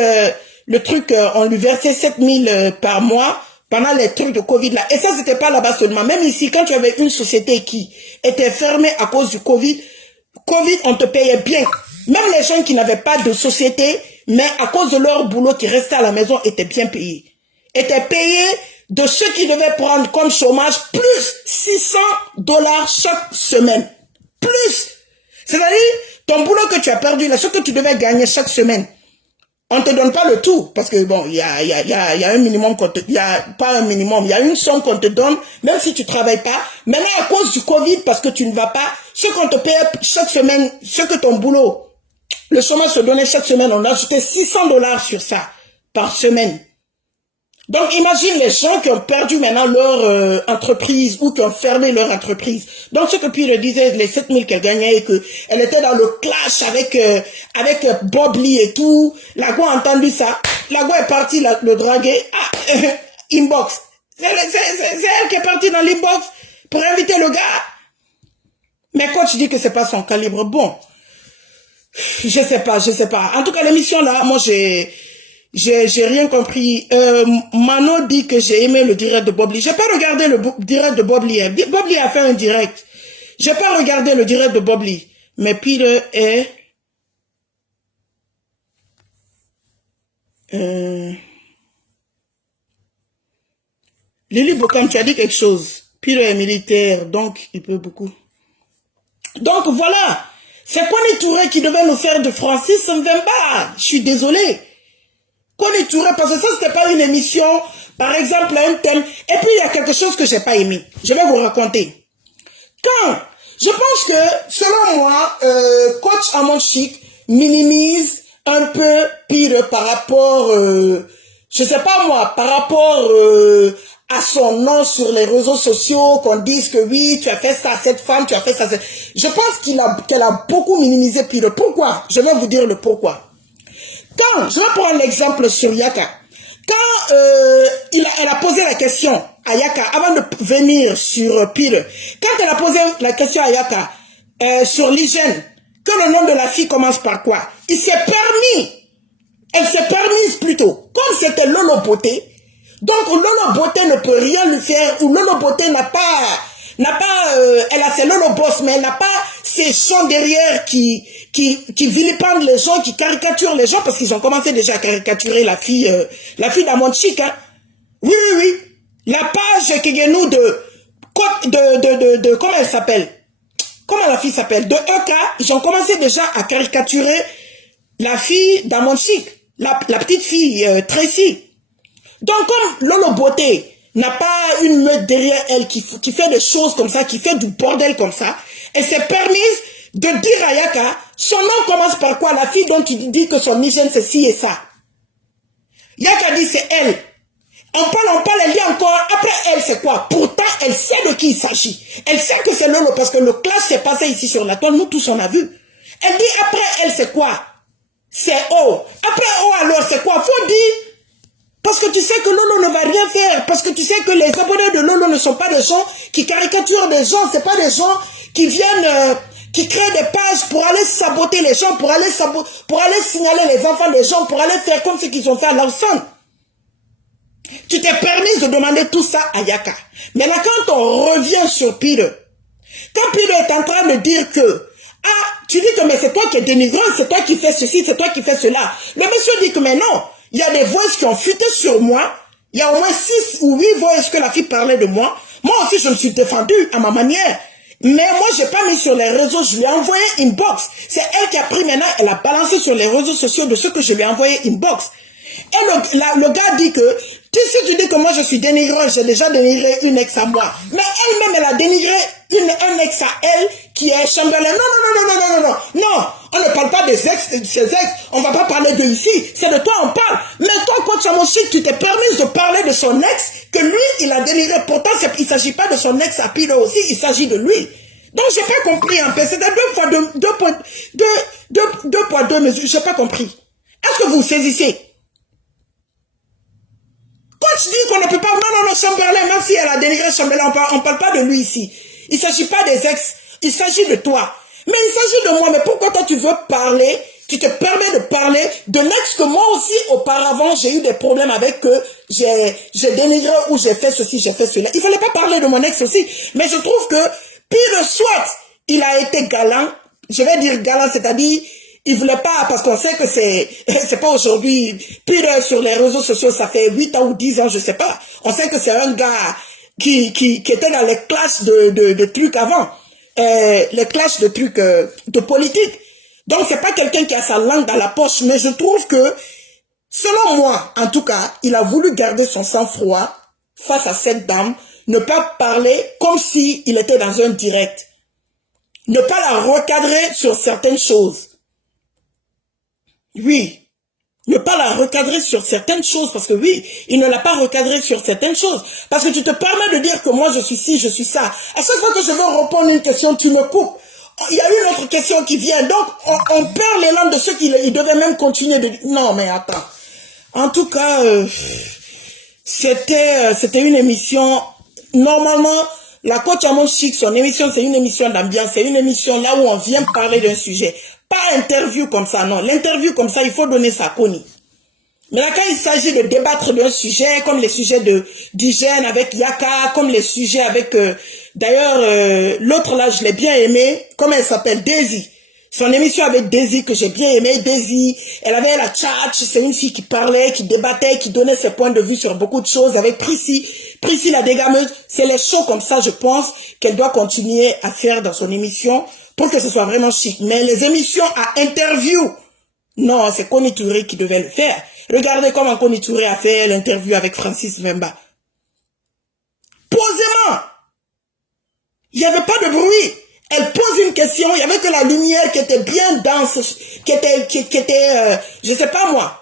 le truc, on lui versait 7000 par mois, pendant les trucs de Covid là. Et ça, c'était pas là-bas seulement. Même ici, quand tu avais une société qui était fermée à cause du Covid, on te payait bien. Même les gens qui n'avaient pas de société, mais à cause de leur boulot qui restait à la maison, étaient bien payés. Étaient payés de ceux qui devaient prendre comme chômage plus $600 chaque semaine. Plus. C'est-à-dire, ton boulot que tu as perdu là, ce que tu devais gagner chaque semaine, on ne te donne pas le tout, parce que bon, il y a un minimum il y a pas un minimum, il y a une somme qu'on te donne, même si tu travailles pas. Maintenant, à cause du Covid, parce que tu ne vas pas, ce qu'on te paye chaque semaine, ce que ton boulot, le chômage se donnait chaque semaine, on a ajouté $600 sur ça, par semaine. Donc, imagine les gens qui ont perdu maintenant leur entreprise ou qui ont fermé leur entreprise. Donc, ce que Piro disait, les 7000 qu'elle gagnait et qu'elle était dans le clash avec Bob Lee et tout. La go a entendu ça. La go est partie le draguer. Inbox. C'est elle qui est partie dans l'inbox pour inviter le gars. Mais coach dit que c'est pas son calibre. Bon, je sais pas. En tout cas, l'émission là, moi j'ai rien compris. Mano dit que j'ai aimé le direct de Bob Lee. J'ai pas regardé le direct de Bob Lee. Bob Lee a fait un direct. J'ai pas regardé le direct de Bob Lee. Mais Piro est... Lily Bokam, tu as dit quelque chose. Piro est militaire, donc il peut beaucoup. Donc voilà. C'est Kwame Touré qui devait nous faire de Francis Mvemba. Je suis désolé. Kwame Touré, parce que ça, c'était pas une émission, par exemple, un thème. Et puis, il y a quelque chose que j'ai pas aimé. Je vais vous raconter. Je pense que, selon moi, coach Amoshik minimise un peu Piro par rapport, je sais pas moi, par rapport à son nom sur les réseaux sociaux, qu'on dise que oui, tu as fait ça à cette femme, tu as fait ça à cette... Je pense qu'elle a beaucoup minimisé Piro. Pourquoi? Je vais vous dire le pourquoi. Je vais prendre l'exemple sur Yaka. Quand elle a posé la question à Yaka, avant de venir sur Piro, quand elle a posé la question à Yaka sur l'hygiène, que le nom de la fille commence par quoi? Elle s'est permise plutôt, comme c'était Lolo Beauté. Donc Lolo Beauté ne peut rien lui faire, ou Lolo Beauté n'a pas n'a pas, elle a ses Lolo Boss, mais elle n'a pas ces gens derrière qui vilipendent les gens, qui caricaturent les gens, parce qu'ils ont commencé déjà à caricaturer la fille d'Amon Chic, hein. Oui, oui, oui. La page Kegenou comment elle s'appelle? Comment la fille s'appelle? De EK, ils ont commencé déjà à caricaturer la fille d'Amon Chic, la petite fille Tracy. Donc comme Lolo Beauté n'a pas une meute derrière elle qui fait des choses comme ça, qui fait du bordel comme ça, elle s'est permise de dire à Yaka, son nom commence par quoi? La fille dont tu dis que son hygiène c'est ci et ça. Yaka dit c'est elle. On parle, elle dit encore, après elle c'est quoi? Pourtant elle sait de qui il s'agit. Elle sait que c'est Lolo parce que le clash s'est passé ici sur la toile, nous tous on a vu. Elle dit après elle c'est quoi? C'est O. Après O alors c'est quoi? Faut dire. Parce que tu sais que Lolo ne va rien faire. Parce que tu sais que les abonnés de Lolo ne sont pas des gens qui caricaturent des gens. C'est pas des gens qui viennent, qui créent des pages pour aller saboter les gens, pour aller signaler les enfants des gens, pour aller faire comme ce qu'ils ont fait à leur son. Tu t'es permis de demander tout ça à Yaka. Mais là, quand on revient sur Peter, quand Peter est en train de dire que, ah, tu dis que mais c'est toi qui es dénigrant, c'est toi qui fais ceci, c'est toi qui fais cela. Le monsieur dit que mais non, il y a des voix qui ont fuité sur moi. Il y a au moins 6 ou 8 voix que la fille parlait de moi. Moi aussi, je me suis défendu à ma manière. Mais moi, je n'ai pas mis sur les réseaux, je lui ai envoyé inbox. C'est elle qui a pris maintenant, elle a balancé sur les réseaux sociaux de ce que je lui ai envoyé inbox. Et le gars dit que, si tu dis que moi je suis dénigrant, j'ai déjà dénigré une ex à moi. Mais elle-même, elle a dénigré un ex à elle qui est Chamberlain. Non, on ne parle pas des ex, de ses ex. On va pas parler de ici. C'est de toi on parle. Mais toi, coach Amoshik, tu t'es permis de parler de son ex, que lui, il a dénigré. Pourtant, il ne s'agit pas de son ex à Pilo aussi, il s'agit de lui. Donc, j'ai pas compris en fait. C'était deux poids, deux mesures. J'ai pas compris. Est-ce que vous saisissez? Quand tu dis qu'on ne peut pas... Non, Chamberlain, même si elle a dénigré Chamberlain, on ne parle pas de lui ici. Il ne s'agit pas des ex, il s'agit de toi. Mais il s'agit de moi. Mais pourquoi toi tu veux parler, tu te permets de parler de l'ex que moi aussi, auparavant, j'ai eu des problèmes avec que j'ai dénigré ou j'ai fait ceci, j'ai fait cela. Il ne fallait pas parler de mon ex aussi. Mais je trouve que, pire soit, il a été galant. Je vais dire galant, c'est-à-dire... Il voulait pas, parce qu'on sait que c'est pas aujourd'hui, puis sur les réseaux sociaux, ça fait 8 ans ou 10 ans, je sais pas. On sait que c'est un gars qui était dans les classes de trucs avant, les classes de trucs de politique. Donc c'est pas quelqu'un qui a sa langue dans la poche, mais je trouve que, selon moi, en tout cas, il a voulu garder son sang-froid face à cette dame, ne pas parler comme si il était dans un direct. Ne pas la recadrer sur certaines choses. Oui, ne pas la recadrer sur certaines choses, parce que oui, il ne l'a pas recadré sur certaines choses. Parce que tu te permets de dire que moi je suis ci, je suis ça. À chaque fois que je veux répondre à une question, tu me coupes. Il y a une autre question qui vient, donc on perd l'élan de ceux qui devaient même continuer de... Non, mais attends. En tout cas, c'était une émission... Normalement, la coach Amon Chic, son émission, c'est une émission d'ambiance, c'est une émission là où on vient parler d'un sujet. Pas interview comme ça, non. L'interview comme ça, il faut donner sa connie. Mais là, quand il s'agit de débattre d'un sujet, comme les sujets d'hygiène avec Yaka, comme les sujets avec... D'ailleurs, l'autre là, je l'ai bien aimé. Comment elle s'appelle? Daisy. Son émission avec Daisy, que j'ai bien aimé. Daisy, elle avait la tchatch. C'est une fille qui parlait, qui débattait, qui donnait ses points de vue sur beaucoup de choses. Avec Prissy la dégameuse. C'est les shows comme ça, je pense, qu'elle doit continuer à faire dans son émission pour que ce soit vraiment chic. Mais les émissions à interview, non, c'est Connie Touré qui devait le faire. Regardez comment Connie Touré a fait l'interview avec Francis Vemba. Posément. Il n'y avait pas de bruit. Elle pose une question, il n'y avait que la lumière qui était bien dense, qui était je sais pas moi,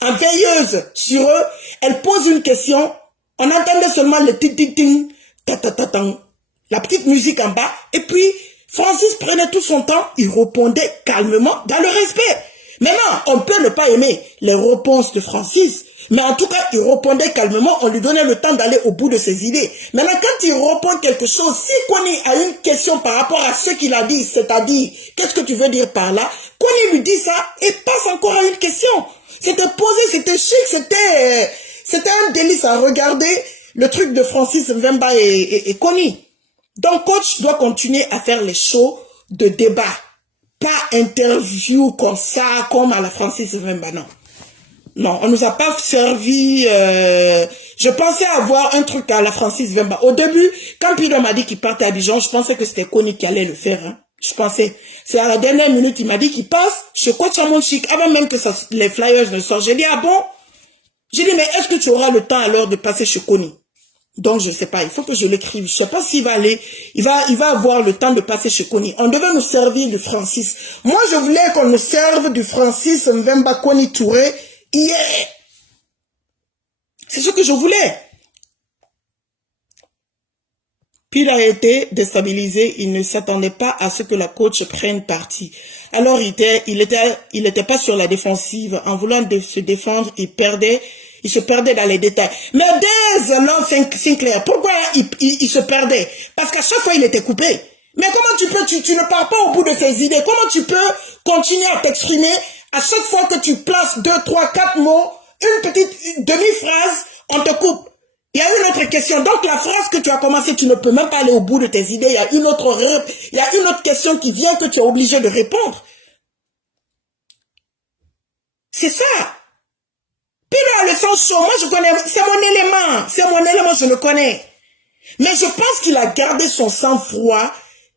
en veilleuse sur eux. Elle pose une question, on entendait seulement le ting-ting-ting, ta-ta-ta-tang, la petite musique en bas, et puis Francis prenait tout son temps, il répondait calmement, dans le respect. Maintenant, on peut ne pas aimer les réponses de Francis, mais en tout cas, il répondait calmement, on lui donnait le temps d'aller au bout de ses idées. Maintenant, quand il répond quelque chose, si Connie a une question par rapport à ce qu'il a dit, c'est-à-dire, qu'est-ce que tu veux dire par là, Connie lui dit ça et passe encore à une question. C'était posé, c'était chic, c'était un délice à regarder, le truc de Francis Vemba et Connie. Donc, coach doit continuer à faire les shows de débat. Pas interview comme ça, comme à la Francis Vemba, non. Non, on nous a pas servi... je pensais avoir un truc à la Francis Vemba. Au début, quand Pido m'a dit qu'il partait à Abidjan, je pensais que c'était Connie qui allait le faire. Hein. Je pensais. C'est à la dernière minute, il m'a dit qu'il passe chez Coach Amon Chic, avant même que les flyers ne sortent. J'ai dit, ah bon? J'ai dit, mais est-ce que tu auras le temps alors de passer chez Connie? Donc, je sais pas, il faut que je l'écrive. Je sais pas s'il va aller, il va avoir le temps de passer chez Connie. On devait nous servir du Francis. Moi, je voulais qu'on nous serve du Francis Mvemba Connie Touré hier. C'est ce que je voulais. Puis il a été déstabilisé. Il ne s'attendait pas à ce que la coach prenne parti. Alors, il était pas sur la défensive. En voulant se défendre, il se perdait dans les détails. Mais dès Lord Sinclair, pourquoi il se perdait? Parce qu'à chaque fois, il était coupé. Mais comment tu peux, tu ne pars pas au bout de tes idées. Comment tu peux continuer à t'exprimer à chaque fois que tu places 2, 3, 4 mots, une demi-phrase, on te coupe. Il y a une autre question. Donc, la phrase que tu as commencé, tu ne peux même pas aller au bout de tes idées. Il y a une autre question qui vient que tu es obligé de répondre. C'est ça. Puis là, le sens chaud, moi je connais, c'est mon élément, je le connais. Mais je pense qu'il a gardé son sang-froid.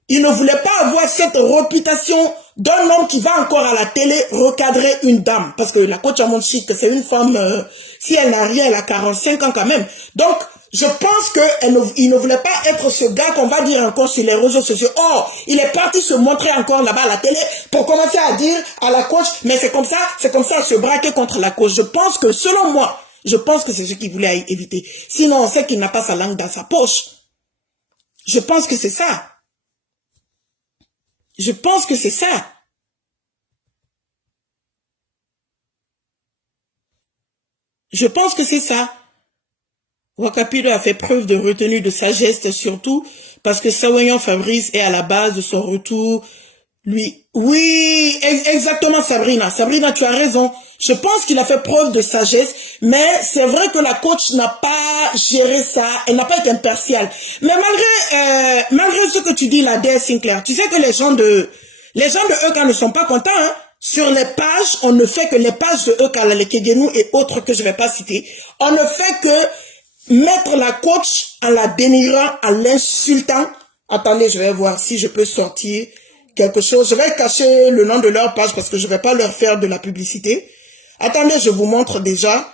Il ne voulait pas avoir cette réputation d'un homme qui va encore à la télé recadrer une dame. Parce que la coach à mon chic, c'est une femme, si elle n'a rien, elle a 45 ans quand même. Donc, je pense qu'il ne voulait pas être ce gars qu'on va dire encore sur les réseaux sociaux. Oh, il est parti se montrer encore là-bas à la télé pour commencer à dire à la coach, mais c'est comme ça, se braquer contre la coach. Je pense que, selon moi, je pense que c'est ce qu'il voulait éviter. Sinon, on sait qu'il n'a pas sa langue dans sa poche. Je pense que c'est ça. Je pense que c'est ça. Je pense que c'est ça. Wakapido a fait preuve de retenue, de sagesse, surtout parce que Sawayan Fabrice est à la base de son retour. Lui, oui, exactement Sabrina. Sabrina, tu as raison. Je pense qu'il a fait preuve de sagesse, mais c'est vrai que la coach n'a pas géré ça, elle n'a pas été impartiale. Mais malgré ce que tu dis là, DS Sinclair, tu sais que les gens de Euka ne sont pas contents, hein. Sur les pages, on ne fait que les pages de Euka, les Kegenou et autres que je ne vais pas citer, on ne fait que mettre la coach en la dénigrant, en l'insultant. Attendez, je vais voir si je peux sortir quelque chose. Je vais cacher le nom de leur page parce que je ne vais pas leur faire de la publicité. Attendez, je vous montre déjà.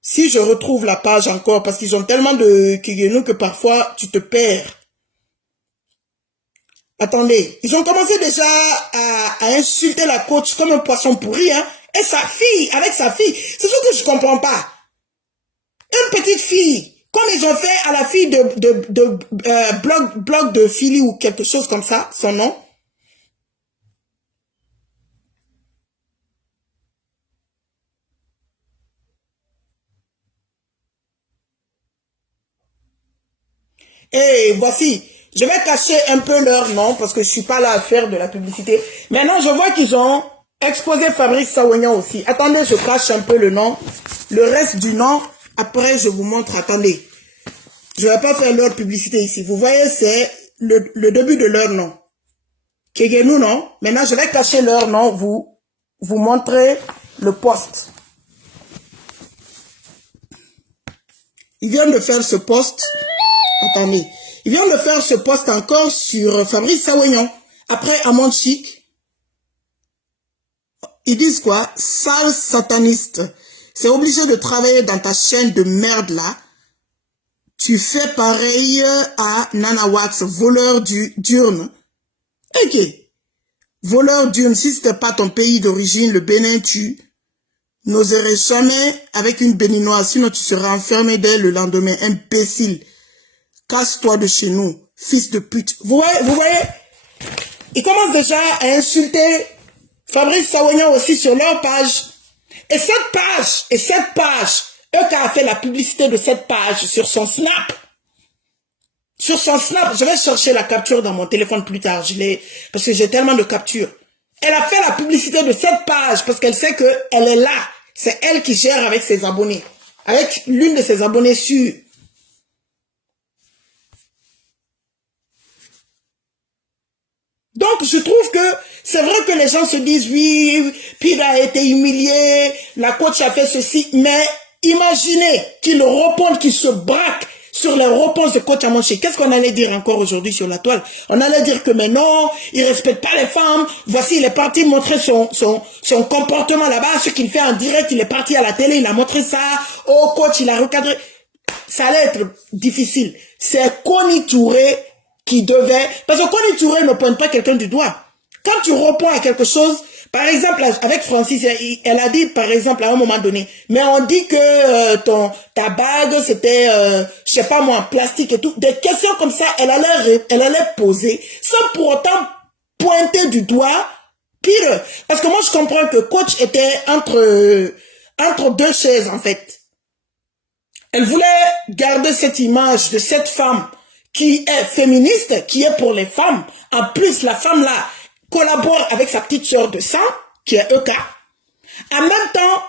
Si je retrouve la page encore, parce qu'ils ont tellement de Kegenou que parfois tu te perds. Attendez, ils ont commencé déjà à insulter la coach comme un poisson pourri, hein. Et sa fille, avec sa fille. C'est ce que je comprends pas. Une petite fille, comme ils ont fait à la fille de blog de Philly ou quelque chose comme ça, son nom. Et voici, je vais cacher un peu leur nom parce que je suis pas là à faire de la publicité. Maintenant, je vois qu'ils ont exposé Fabrice Sawagnan aussi. Attendez, je cache un peu le nom. Le reste du nom, après je vous montre. Attendez, je vais pas faire leur publicité ici. Vous voyez, c'est le début de leur nom. Kegenou, non? Maintenant, je vais cacher leur nom, vous montrer le poste. Ils viennent de faire ce poste. Attendez. Ils viennent de faire ce poste encore sur Fabrice Sawagnan. Après Amon Chic. Ils disent quoi? Sale sataniste. C'est obligé de travailler dans ta chaîne de merde là. Tu fais pareil à Nana Wax, voleur d'urne. Ok. Voleur d'urne, si c'était pas ton pays d'origine, le Bénin, tu n'oserais jamais avec une béninoise, sinon tu seras enfermé dès le lendemain. Imbécile. Casse-toi de chez nous, fils de pute. Vous voyez? Ils commencent déjà à insulter Fabrice Sawagnan aussi sur leur page. Et cette page, Euka a fait la publicité de cette page sur son Snap. Sur son Snap, je vais chercher la capture dans mon téléphone plus tard, parce que j'ai tellement de captures. Elle a fait la publicité de cette page parce qu'elle sait qu'elle est là. C'est elle qui gère avec ses abonnés. Avec l'une de ses abonnés sûrs. Donc, je trouve que c'est vrai que les gens se disent, oui, Pire a été humilié, la coach a fait ceci, mais imaginez qu'il répond, qu'il se braque sur les réponses de coach Amonchi. Qu'est-ce qu'on allait dire encore aujourd'hui sur la toile? On allait dire que mais non, il respecte pas les femmes. Voici, il est parti montrer son comportement là-bas, ce qu'il fait en direct. Il est parti à la télé, il a montré ça. Oh, coach, il a recadré. Ça allait être difficile. C'est Connie Touré qui devait... Parce que Connie Touré ne pointe pas quelqu'un du doigt. Quand tu réponds à quelque chose, par exemple, avec Francis, elle a dit, par exemple, à un moment donné, mais on dit que ta bague, c'était, je sais pas moi, en plastique et tout. Des questions comme ça, elle allait poser, sans pour autant pointer du doigt Pire. Parce que moi, je comprends que coach était entre deux chaises, en fait. Elle voulait garder cette image de cette femme qui est féministe, qui est pour les femmes. En plus, la femme-là collabore avec sa petite sœur de sang, qui est Eka. En même temps,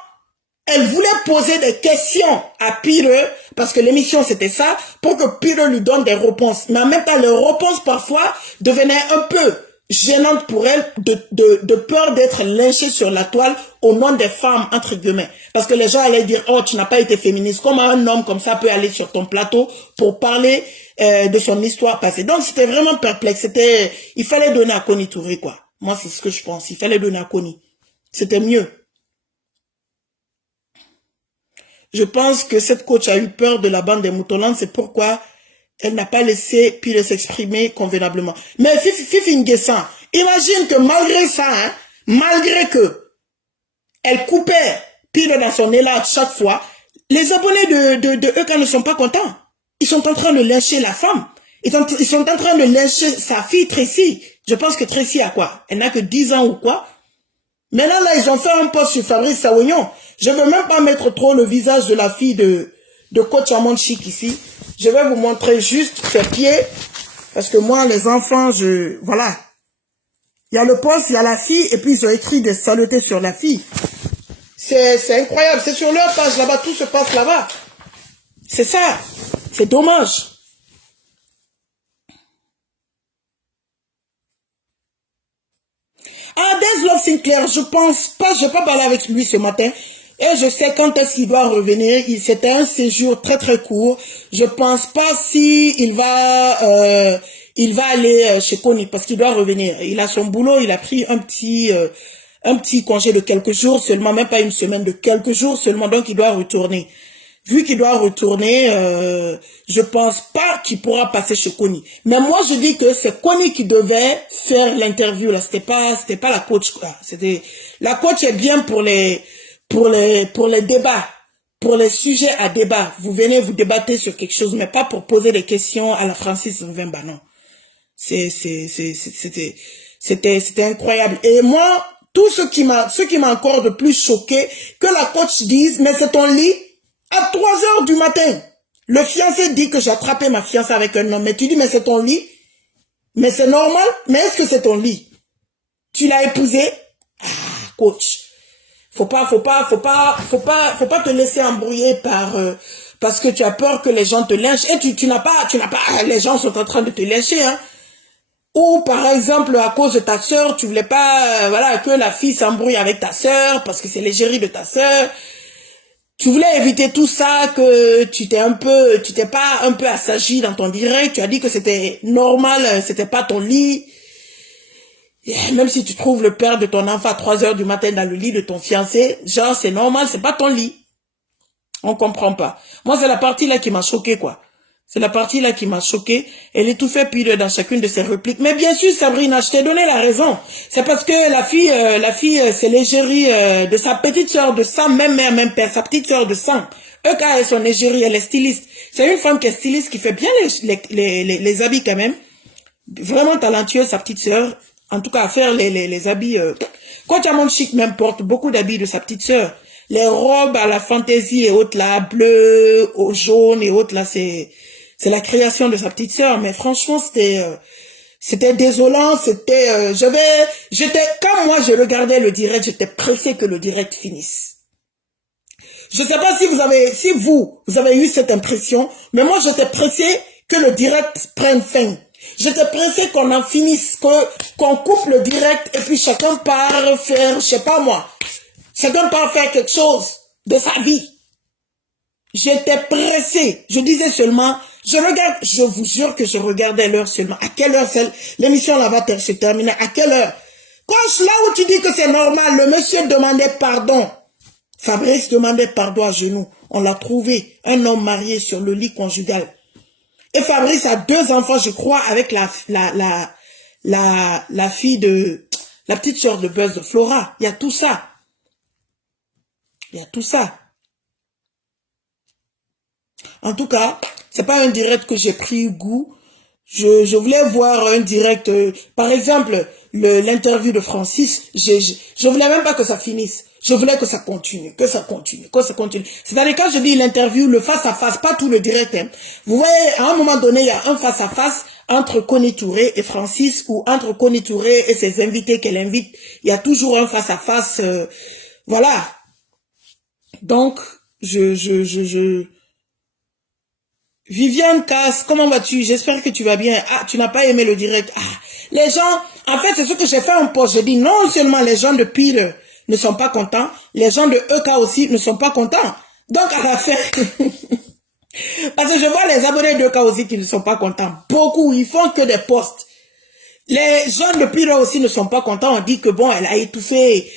elle voulait poser des questions à Pire, parce que l'émission c'était ça, pour que Pire lui donne des réponses. Mais en même temps, les réponses parfois devenaient un peu gênantes pour elle, de peur d'être lynchée sur la toile au nom des femmes, entre guillemets. Parce que les gens allaient dire, oh, tu n'as pas été féministe. Comment un homme comme ça peut aller sur ton plateau pour parler de son histoire passée. Donc, c'était vraiment perplexe. Il fallait donner à Connie Touré, quoi. Moi, c'est ce que je pense. Il fallait donner à Connie. C'était mieux. Je pense que cette coach a eu peur de la bande des Moutolandes. C'est pourquoi elle n'a pas laissé Pire s'exprimer convenablement. Mais Fifi Nguessan, imagine que malgré ça, hein, malgré que elle coupait Pire dans son élan chaque fois, les abonnés de Eka ne sont pas contents. Ils sont en train de lyncher la femme. Ils sont en train de lyncher sa fille Tracy. Je pense que Tracy a quoi? Elle n'a que 10 ans ou quoi? Maintenant, là, ils ont fait un post sur Fabrice Sawignon. Je ne veux même pas mettre trop le visage de la fille de coach Amonchi ici. Je vais vous montrer juste ses pieds. Parce que moi, les enfants, voilà. Il y a le post, il y a la fille, et puis ils ont écrit des saletés sur la fille. C'est incroyable. C'est sur leur page là-bas. Tout se passe là-bas. C'est ça. C'est dommage. Ah, Deslove Sinclair, je pense pas, je n'ai pas parlé avec lui ce matin. Et je sais quand est-ce qu'il doit revenir. C'était un séjour très très court. Je pense pas si il va aller chez Connie parce qu'il doit revenir. Il a son boulot, il a pris un petit congé de quelques jours seulement, même pas une semaine, de quelques jours seulement, donc il doit retourner. Vu qu'il doit retourner, je pense pas qu'il pourra passer chez Connie. Mais moi, je dis que c'est Connie qui devait faire l'interview, là. C'était pas la coach, quoi. La coach est bien pour les débats, pour les sujets à débat. Vous venez vous débattez sur quelque chose, mais pas pour poser des questions à la Francis Mvemba, non. C'était incroyable. Et moi, tout ce qui m'a encore de plus choqué, que la coach dise, mais c'est ton lit, à 3 heures du matin, le fiancé dit que j'ai attrapé ma fiancée avec un homme. Mais tu dis, mais c'est ton lit? Mais c'est normal? Mais est-ce que c'est ton lit? Tu l'as épousé? Ah, coach. Faut pas te laisser embrouiller parce que tu as peur que les gens te lynchent. Et tu n'as pas, les gens sont en train de te lyncher, hein. Ou par exemple, à cause de ta sœur, tu voulais pas, voilà, que la fille s'embrouille avec ta sœur parce que c'est l'égérie de ta sœur. Tu voulais éviter tout ça, que tu t'es pas un peu assagi dans ton direct, tu as dit que c'était normal, c'était pas ton lit. Et même si tu trouves le père de ton enfant à 3 heures du matin dans le lit de ton fiancé, genre c'est normal, c'est pas ton lit. On comprend pas. Moi c'est la partie là qui m'a choqué, quoi. C'est la partie là qui m'a choqué. Elle est tout fait Pire dans chacune de ses répliques. Mais bien sûr, Sabrina, je t'ai donné la raison. C'est parce que la fille, c'est l'égérie de sa petite sœur de sang, même mère, même père, sa petite sœur de sang. Eka est son égérie, elle est styliste. C'est une femme qui est styliste, qui fait bien les habits quand même. Vraiment talentueuse, sa petite sœur. En tout cas, à faire les habits. Coach Amonchi même porte beaucoup d'habits de sa petite sœur. Les robes à la fantaisie et autres là, bleu, au jaune et autres là, c'est la création de sa petite sœur. Mais franchement, c'était désolant. Quand moi je regardais le direct, j'étais pressé que le direct finisse. Je sais pas si vous avez eu cette impression, mais moi j'étais pressé que le direct prenne fin. J'étais pressé qu'on en finisse, qu'on coupe le direct et puis chacun part faire, je sais pas moi, chacun part faire quelque chose de sa vie. J'étais pressé. Je disais seulement, je vous jure que je regardais l'heure seulement. À quelle heure l'émission là va se terminer? À quelle heure? Quand là où tu dis que c'est normal, le monsieur demandait pardon. Fabrice demandait pardon à genoux. On l'a trouvé, un homme marié sur le lit conjugal. Et Fabrice a 2 enfants, je crois, avec la fille de, la petite sœur de Buzz de Flora. Il y a tout ça. Il y a tout ça. En tout cas, c'est pas un direct que j'ai pris goût. Je voulais voir un direct, par exemple, l'interview de Francis. Je voulais même pas que ça finisse. Je voulais que ça continue, que ça continue, que ça continue. C'est-à-dire quand je dis l'interview, le face-à-face, pas tout le direct. Hein. Vous voyez, à un moment donné, il y a un face-à-face entre Connie Touré et Francis, ou entre Connie Touré et ses invités qu'elle invite. Il y a toujours un face-à-face. Voilà. Donc, Viviane Casse, comment vas-tu? J'espère que tu vas bien. Ah, tu n'as pas aimé le direct. Ah, les gens, en fait, c'est ce que j'ai fait un post. J'ai dit non seulement les gens de Pile ne sont pas contents, les gens de EK aussi ne sont pas contents. Donc, à la fin, parce que je vois les abonnés de EK aussi qui ne sont pas contents. Beaucoup, ils font que des posts. Les gens de Pile aussi ne sont pas contents. On dit que bon, elle a étouffé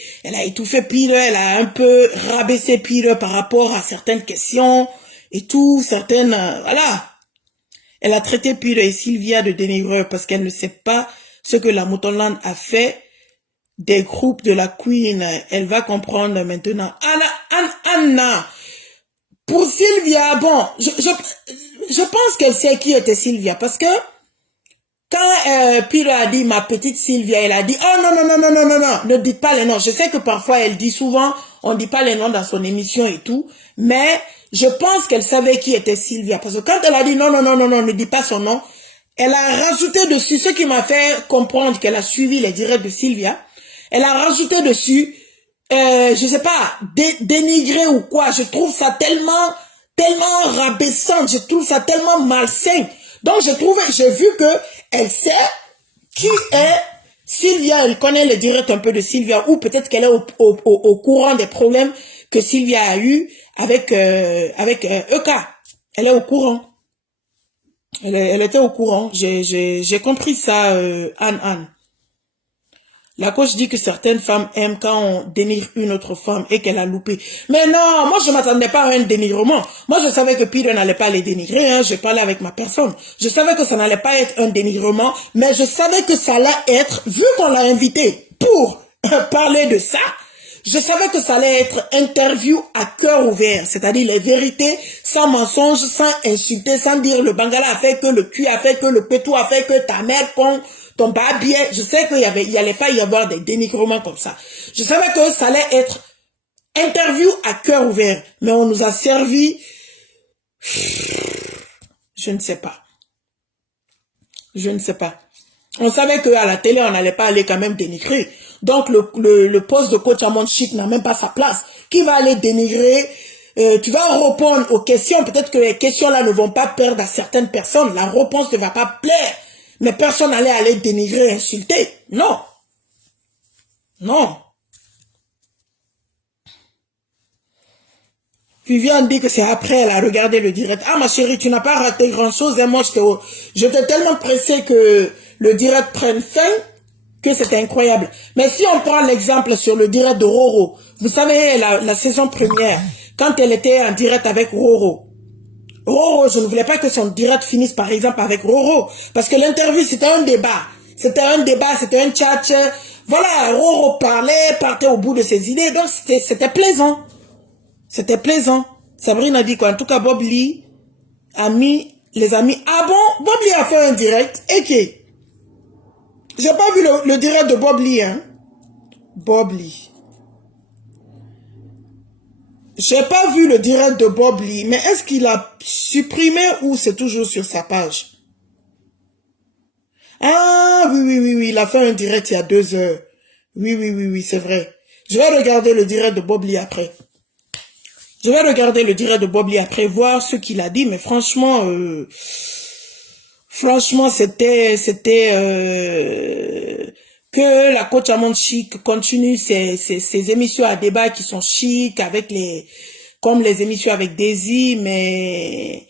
Pile, elle a un peu rabaissé Pile par rapport à certaines questions. Et tout, certaines, voilà. Elle a traité Pile et Sylvia de dénigreurs parce qu'elle ne sait pas ce que la Moutonland a fait des groupes de la Queen. Elle va comprendre maintenant. Anna, pour Sylvia, bon, je pense qu'elle sait qui était Sylvia parce que quand Pile a dit ma petite Sylvia, elle a dit oh non, ne dites pas les noms. Je sais que parfois elle dit souvent, on dit pas les noms dans son émission et tout, mais je pense qu'elle savait qui était Sylvia. Parce que quand elle a dit non, ne dis pas son nom, elle a rajouté dessus, ce qui m'a fait comprendre qu'elle a suivi les directs de Sylvia, elle a rajouté dessus, je sais pas, dénigrer ou quoi. Je trouve ça tellement rabaissant, je trouve ça tellement malsain. Donc j'ai vu que elle sait qui est Sylvia, elle connaît le direct un peu de Sylvia, ou peut-être qu'elle est au courant des problèmes que Sylvia a eu avec EK. Elle est au courant. Elle était au courant. J'ai compris ça, Anne. La coach dit que certaines femmes aiment quand on dénigre une autre femme et qu'elle a loupé. Mais non, moi je m'attendais pas à un dénigrement. Moi je savais que Peter n'allait pas les dénigrer, hein. Je parlais avec ma personne. Je savais que ça n'allait pas être un dénigrement, mais je savais que ça allait être, vu qu'on l'a invité pour parler de ça, je savais que ça allait être interview à cœur ouvert, c'est-à-dire les vérités, sans mensonge, sans insulter, sans dire le Bangala a fait que, le cul a fait que, le pétou a fait que, ta mère ton pas bien. Je sais qu'il allait pas y avoir des dénigrements comme ça. Je savais que ça allait être interview à cœur ouvert, mais on nous a servi, je ne sais pas. On savait qu'à la télé, on n'allait pas aller quand même dénigrer. Donc, le poste de coach Amon Chic n'a même pas sa place. Qui va aller dénigrer? Tu vas répondre aux questions. Peut-être que les questions-là ne vont pas perdre à certaines personnes. La réponse ne va pas plaire. Mais personne n'allait aller dénigrer, insulter. Non. Viviane dit que c'est après, elle a regardé le direct. Ah, ma chérie, tu n'as pas raté grand-chose. Et moi, j'étais tellement pressée que le direct prenne fin que c'était incroyable. Mais si on prend l'exemple sur le direct de Roro, vous savez, la saison première, quand elle était en direct avec Roro, je ne voulais pas que son direct finisse par exemple avec Roro, parce que l'interview c'était un débat, c'était un chat, voilà, Roro partait au bout de ses idées, donc c'était plaisant. Sabrine a dit quoi? En tout cas, Bob Lee a mis les amis. Ah bon? Bob Lee a fait un direct, et qui? J'ai pas vu le direct de Bob Lee, hein. Bob Lee. J'ai pas vu le direct de Bob Lee, mais est-ce qu'il a supprimé ou c'est toujours sur sa page? Ah, oui, il a fait un direct il y a 2 heures. Oui, c'est vrai. Je vais regarder le direct de Bob Lee après. Voir ce qu'il a dit, mais franchement, Franchement, que la coach Amande Chic continue ses émissions à débat qui sont chic avec comme les émissions avec Daisy, mais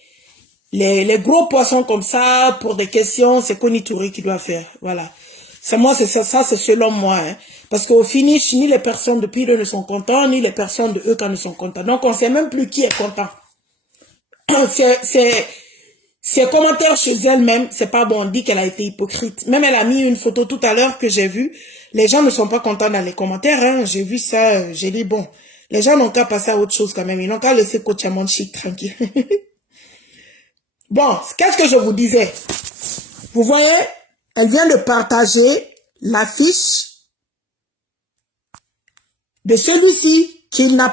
les gros poissons comme ça, pour des questions, c'est Connie Touré qui doit faire. Voilà. C'est c'est selon moi, hein. Parce qu'au finish, ni les personnes de Pire ne sont contents, ni les personnes de Euka ne sont contents. Donc, on sait même plus qui est content. Ses commentaires chez elle-même, c'est pas bon. On dit qu'elle a été hypocrite. Même elle a mis une photo tout à l'heure que j'ai vue. Les gens ne sont pas contents dans les commentaires, hein. J'ai vu ça, j'ai dit bon. Les gens n'ont qu'à passer à autre chose quand même. Ils n'ont qu'à laisser Coach Amande Chic tranquille. Bon, qu'est-ce que je vous disais? Vous voyez, elle vient de partager l'affiche de celui-ci qu'elle n'a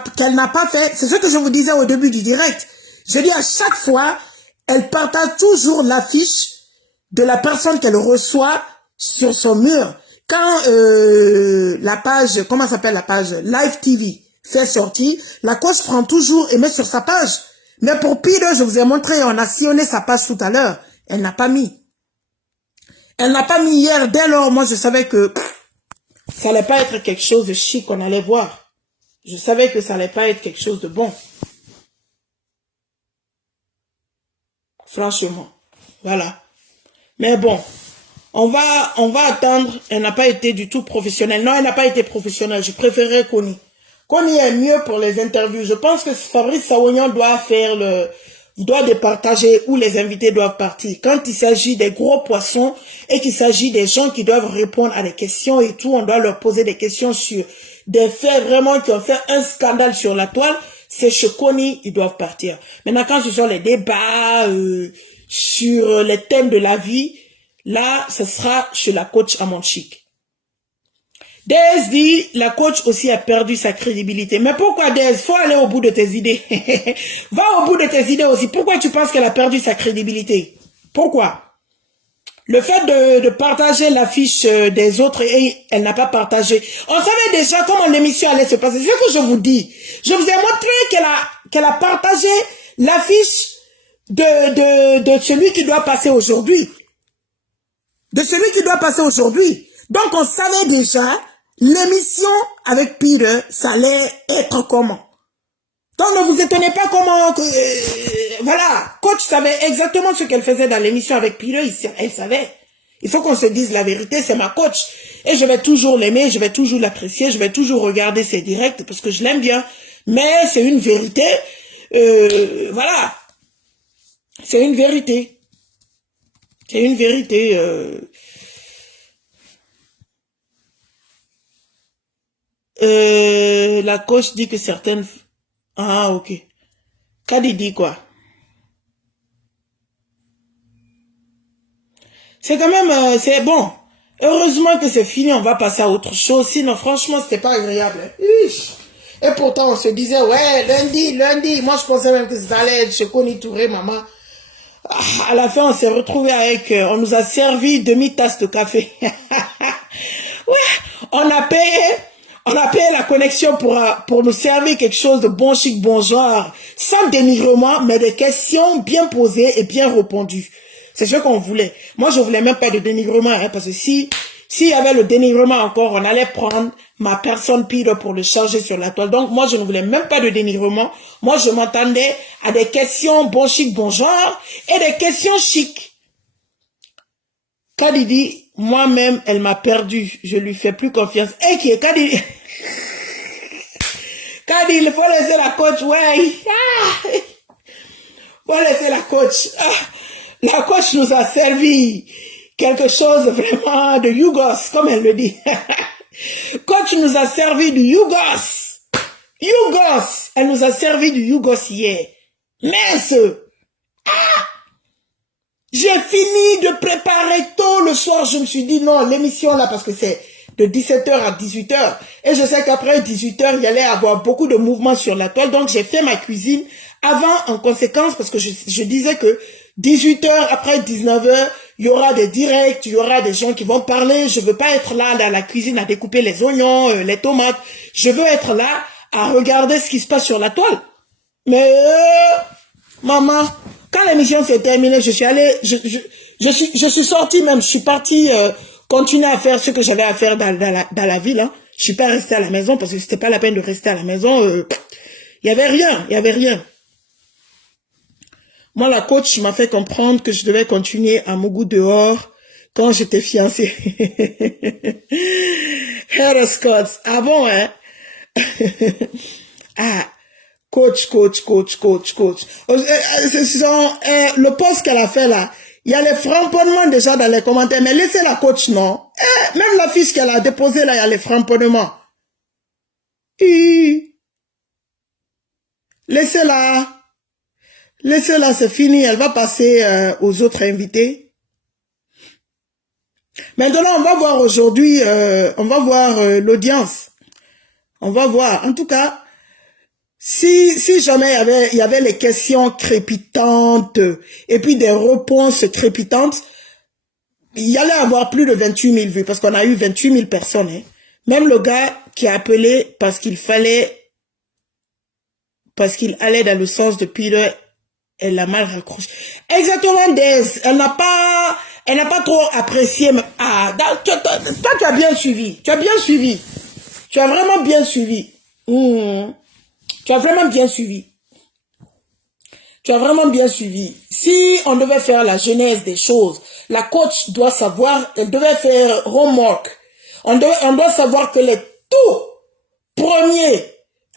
pas fait. C'est ce que je vous disais au début du direct. Je dis à chaque fois, elle partage toujours l'affiche de la personne qu'elle reçoit sur son mur. Quand la page, comment s'appelle la page? Live TV fait sortir, la coach prend toujours et met sur sa page. Mais pour Pire, je vous ai montré, on a sillonné sa page tout à l'heure. Elle n'a pas mis. Elle n'a pas mis hier. Dès lors, moi, je savais que ça allait pas être quelque chose de chic qu'on allait voir. Je savais que ça allait pas être quelque chose de bon. Franchement. Voilà. Mais bon. On va attendre. Elle n'a pas été du tout professionnelle. Non, elle n'a pas été professionnelle. Je préférais Connie. Connie est mieux pour les interviews. Je pense que Fabrice Sawonian doit départager où les invités doivent partir. Quand il s'agit des gros poissons et qu'il s'agit des gens qui doivent répondre à des questions et tout, on doit leur poser des questions sur des faits vraiment qui ont fait un scandale sur la toile, c'est chez Connie, ils doivent partir. Maintenant, quand ce sont les débats sur les thèmes de la vie, là, ce sera chez la coach Amande Chic. Dez dit, la coach aussi a perdu sa crédibilité. Mais pourquoi Dez? Faut aller au bout de tes idées. Va au bout de tes idées aussi. Pourquoi tu penses qu'elle a perdu sa crédibilité? Pourquoi? Le fait de partager l'affiche des autres et elle n'a pas partagé. On savait déjà comment l'émission allait se passer. C'est ce que je vous dis. Je vous ai montré qu'elle a partagé l'affiche de celui qui doit passer aujourd'hui. De celui qui doit passer aujourd'hui. Donc on savait déjà l'émission avec Pire, ça allait être comment. Donc ne vous étonnez pas comment voilà, coach savait exactement ce qu'elle faisait dans l'émission avec Pire, elle savait. Il faut qu'on se dise la vérité, c'est ma coach. Et je vais toujours l'aimer, je vais toujours l'apprécier, je vais toujours regarder ses directs parce que je l'aime bien. Mais c'est une vérité, voilà. C'est une vérité. C'est une vérité. La coach dit que certaines... Ah, ok. Kadi dit quoi? C'est quand même... c'est bon. Heureusement que c'est fini, on va passer à autre chose. Sinon, franchement, c'était pas agréable. Et pourtant, on se disait, ouais, lundi. Moi, je pensais même que ça allait être chez Connie Touré, maman. À la fin, on s'est retrouvé avec... on nous a servi demi-tasse de café. Ouais, on a payé la connexion pour nous servir quelque chose de bon chic, bon genre, sans dénigrement, mais des questions bien posées et bien répondues. C'est ce qu'on voulait. Moi, je voulais même pas de dénigrement, hein, parce que s'il y avait le dénigrement encore, on allait prendre ma personne Pire pour le charger sur la toile. Donc, moi, je ne voulais même pas de dénigrement. Moi, je m'attendais à des questions bon chic, bon genre, et des questions chic. Kadi dit, moi-même, elle m'a perdu. Je lui fais plus confiance. Et qui est Kadi? Kadi, il faut laisser la coach, ouais. Faut laisser la coach. La coach nous a servi quelque chose vraiment de Yougos, comme elle le dit. Coach nous a servi du Yougos. Yougos. Elle nous a servi du Yougos hier. Mince. J'ai fini de préparer tôt le soir. Je me suis dit non, l'émission là, parce que c'est de 17h à 18h. Et je sais qu'après 18h, il y allait avoir beaucoup de mouvements sur la toile. Donc, j'ai fait ma cuisine avant, en conséquence, parce que je disais que 18h, après 19h, il y aura des directs, il y aura des gens qui vont parler. Je veux pas être là dans la cuisine à découper les oignons, les tomates. Je veux être là à regarder ce qui se passe sur la toile. Mais, maman, Quand l'émission s'est terminée, je suis allée, je suis sortie même, je suis partie continuer à faire ce que j'avais à faire dans la ville. Hein. Je suis pas restée à la maison parce que c'était pas la peine de rester à la maison. Il y avait rien, il y avait rien. Moi, la coach m'a fait comprendre que je devais continuer à mon goût dehors quand j'étais fiancée. Heather Scott. Ah bon, hein? Ah, coach. Le post qu'elle a fait là, il y a les framponnements déjà dans les commentaires, mais laissez la coach, non? Même la fiche qu'elle a déposée là, il y a les framponnements. Laissez-la. Laissez-la, c'est fini. Elle va passer aux autres invités. Maintenant, on va voir aujourd'hui, on va voir l'audience. On va voir. En tout cas, si jamais il y avait les questions crépitantes et puis des réponses crépitantes, il y allait avoir plus de 28 000 vues parce qu'on a eu 28 000 personnes. Hein. Même le gars qui a appelé parce qu'il allait dans le sens de Peter, elle a mal raccroché. Exactement, Des. Elle n'a pas trop apprécié. Ah, toi, tu as bien suivi. Tu as bien suivi. Tu as vraiment bien suivi. Tu as vraiment bien suivi. Tu as vraiment bien suivi. Si on devait faire la genèse des choses, la coach doit savoir, elle devait faire homework. On doit savoir que les tout premiers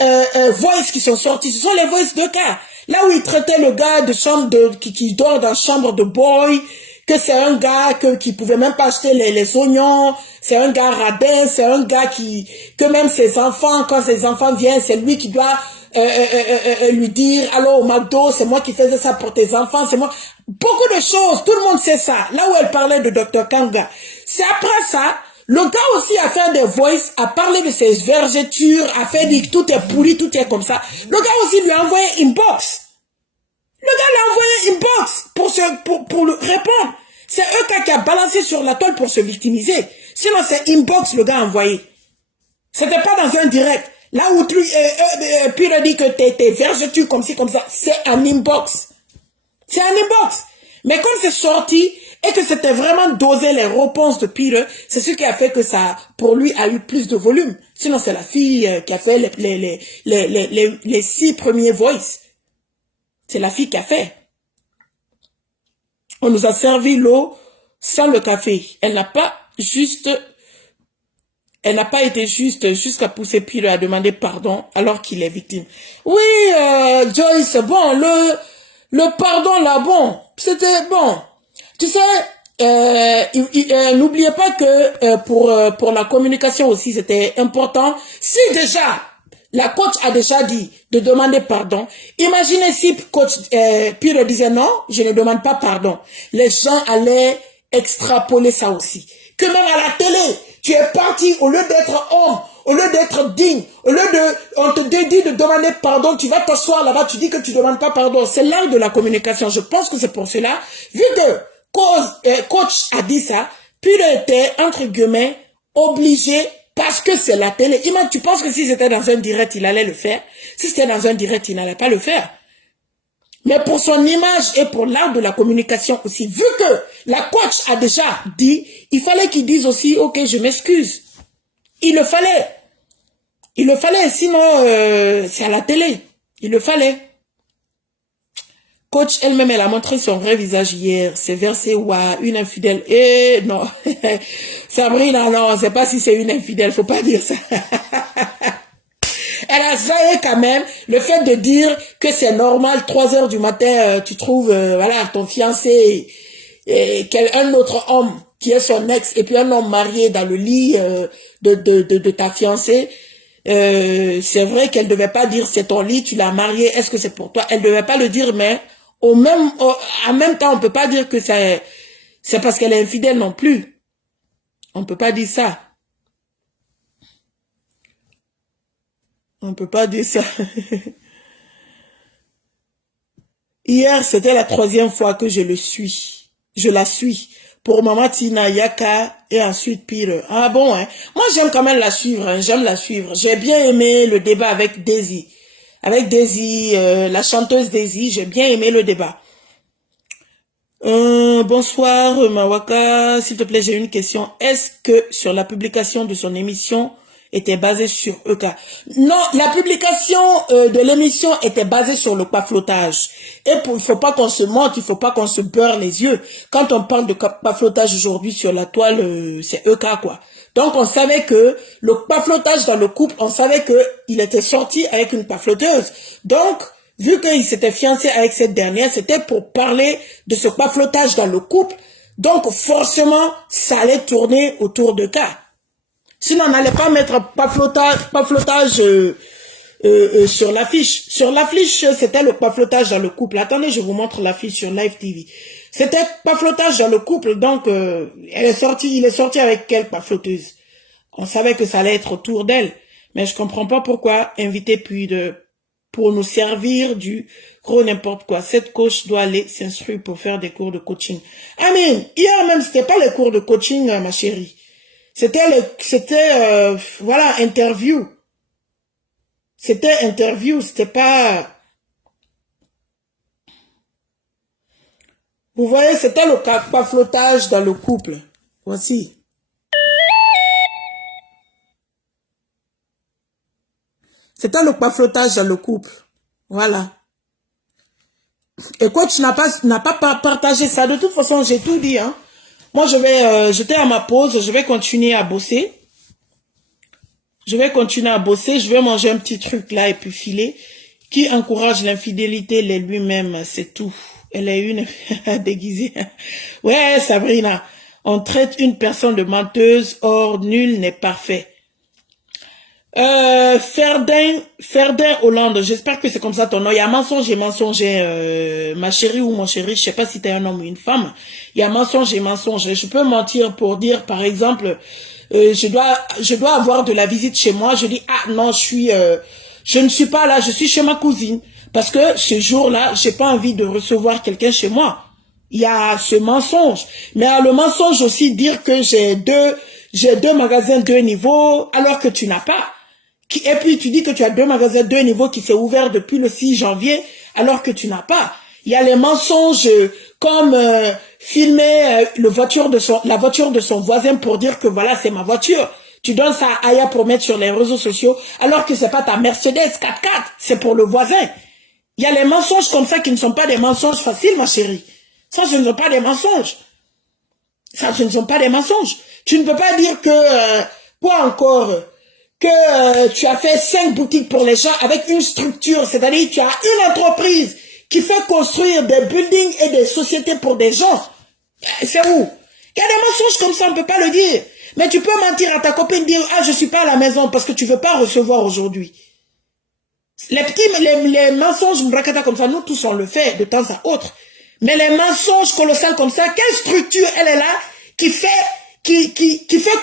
voice qui sont sortis, ce sont les voices de cas. Là où il traitait le gars de chambre qui dort dans la chambre de boy, que c'est un gars qui pouvait même pas acheter les oignons, c'est un gars radin, c'est un gars que même ses enfants, quand ses enfants viennent, c'est lui qui doit lui dire, allô au McDo, c'est moi qui faisais ça pour tes enfants, c'est moi. Beaucoup de choses, tout le monde sait ça. Là où elle parlait de Dr. Kanga. C'est après ça, le gars aussi a fait des voices, a parlé de ses vergetures, a fait dire que tout est pourri, tout est comme ça. Le gars aussi lui a envoyé une box. Le gars lui a envoyé une box pour le répondre. C'est eux qui a balancé sur la toile pour se victimiser. Sinon, c'est inbox le gars a envoyé. C'était pas dans un direct. Là où Peter dit que t'es vergetures comme ci, comme ça, c'est un inbox. C'est un inbox. Mais comme c'est sorti et que c'était vraiment dosé les réponses de Peter, c'est ce qui a fait que ça, pour lui, a eu plus de volume. Sinon, c'est la fille qui a fait les 6 premiers voices. C'est la fille qui a fait. On nous a servi l'eau sans le café. Elle n'a pas été juste jusqu'à pousser Peter à demander pardon alors qu'il est victime. Oui, Joyce, bon, le pardon là, bon, c'était bon. Tu sais, n'oubliez pas que pour la communication aussi, c'était important. Si déjà, la coach a déjà dit de demander pardon, imaginez si coach Peter disait non, je ne demande pas pardon. Les gens allaient extrapoler ça aussi. Que même à la télé, tu es parti, au lieu d'être homme, au lieu d'être digne, au lieu on te dit de demander pardon, tu vas t'asseoir là-bas, tu dis que tu ne demandes pas pardon. C'est l'art de la communication. Je pense que c'est pour cela, vu que coach a dit ça, puis il était, entre guillemets, obligé, parce que c'est la télé. Imagine, tu penses que si c'était dans un direct, il allait le faire? Si c'était dans un direct, il n'allait pas le faire. Mais pour son image et pour l'art de la communication aussi, vu que la coach a déjà dit, il fallait qu'il dise aussi, ok, je m'excuse. Il le fallait. Il le fallait, sinon c'est à la télé. Il le fallait. Coach elle-même, elle a montré son vrai visage hier. C'est versé ou à une infidèle. Eh non, Sabrina, non, c'est pas si c'est une infidèle, faut pas dire ça. Elle a zaïé quand même le fait de dire que c'est normal, 3 heures du matin, tu trouves voilà, ton fiancé et un autre homme qui est son ex et puis un homme marié dans le lit de ta fiancée. C'est vrai qu'elle devait pas dire c'est ton lit, tu l'as marié, est-ce que c'est pour toi? Elle devait pas le dire, mais en même temps, on peut pas dire que c'est parce qu'elle est infidèle non plus. On peut pas dire ça. On peut pas dire ça. Hier, c'était la 3e fois que je la suis. Pour Maman Tina, Yaka et ensuite Peter. Ah bon, hein. Moi, j'aime quand même la suivre. Hein. J'aime la suivre. J'ai bien aimé le débat avec Daisy. Avec Daisy, la chanteuse Daisy, j'ai bien aimé le débat. Bonsoir Mawaka, s'il te plaît, j'ai une question. Est-ce que sur la publication de son émission était basée sur EK? Non, la publication de l'émission était basée sur le paflotage. Et il faut pas qu'on se mente, il faut pas qu'on se beurre les yeux. Quand on parle de paflotage aujourd'hui sur la toile, c'est EK quoi. Donc on savait que le paflotage dans le couple, on savait que il était sorti avec une pafloteuse. Donc vu qu'il s'était fiancé avec cette dernière, c'était pour parler de ce paflotage dans le couple. Donc, forcément, ça allait tourner autour de cas. Sinon, on n'allait pas mettre paflotage sur l'affiche. Sur l'affiche, c'était le paflotage dans le couple. Attendez, je vous montre l'affiche sur Live TV. C'était paflotage dans le couple. Donc, il est sorti avec quelle pafloteuse? On savait que ça allait être autour d'elle. Mais je comprends pas pourquoi inviter pour nous servir du gros n'importe quoi. Cette coach doit aller s'instruire pour faire des cours de coaching. Amen. Hier même, c'était pas les cours de coaching, ma chérie. C'était voilà, interview. C'était interview, c'était pas... Vous voyez, c'était le paflotage dans le couple. Voici. C'était le paflotage dans le couple. Voilà. Et coach n'a pas partagé ça. De toute façon, j'ai tout dit. Hein. Moi, j'étais à ma pause. Je vais continuer à bosser. Je vais continuer à bosser. Je vais manger un petit truc là et puis filer. Qui encourage l'infidélité, les lui-même, c'est tout. Elle est une déguisée. Ouais, Sabrina. On traite une personne de menteuse. Or, nul n'est parfait. Ferdin Hollande, j'espère que c'est comme ça ton nom. Il y a mensonge et mensonge, ma chérie ou mon chéri, je sais pas si t'es un homme ou une femme. Il y a mensonge et mensonge. Je peux mentir pour dire, par exemple, je dois avoir de la visite chez moi. Je dis, ah non, je ne suis pas là, je suis chez ma cousine. Parce que ce jour-là, j'ai pas envie de recevoir quelqu'un chez moi. Il y a ce mensonge. Mais il y a le mensonge aussi, dire que j'ai deux magasins 2 niveaux, alors que tu n'as pas. Et puis tu dis que tu as 2 magasins 2 niveaux qui s'est ouvert depuis le 6 janvier, alors que tu n'as pas. Il y a les mensonges comme filmer la voiture de son voisin pour dire que voilà, c'est ma voiture. Tu donnes ça à Aya pour mettre sur les réseaux sociaux, alors que c'est pas ta Mercedes 4x4, c'est pour le voisin. Il y a les mensonges comme ça qui ne sont pas des mensonges faciles, ma chérie. Ça, ce ne sont pas des mensonges. Ça, ce ne sont pas des mensonges. Tu ne peux pas dire que, quoi encore, que tu as fait 5 boutiques pour les gens avec une structure, c'est-à-dire tu as une entreprise qui fait construire des buildings et des sociétés pour des gens. C'est où? Il y a des mensonges comme ça, on ne peut pas le dire. Mais tu peux mentir à ta copine, dire, ah, je suis pas à la maison parce que tu veux pas recevoir aujourd'hui. Les mensonges mrakata comme ça, nous tous on le fait de temps à autre. Mais les mensonges colossales comme ça, quelle structure elle est là qui fait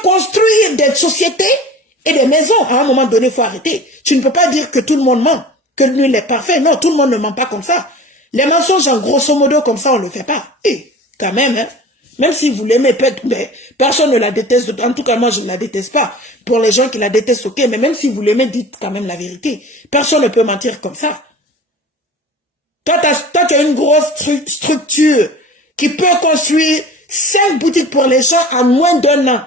construire des sociétés et des maisons? À un moment donné, il faut arrêter. Tu ne peux pas dire que tout le monde ment, que nul est parfait. Non, tout le monde ne ment pas comme ça. Les mensonges en grosso modo comme ça, on ne le fait pas. Et quand même, hein, même si vous l'aimez, personne ne la déteste. En tout cas, moi, je ne la déteste pas. Pour les gens qui la détestent, ok. Mais même si vous l'aimez, dites quand même la vérité. Personne ne peut mentir comme ça. Toi, tu as une grosse structure qui peut construire 5 boutiques pour les gens en moins d'1 an.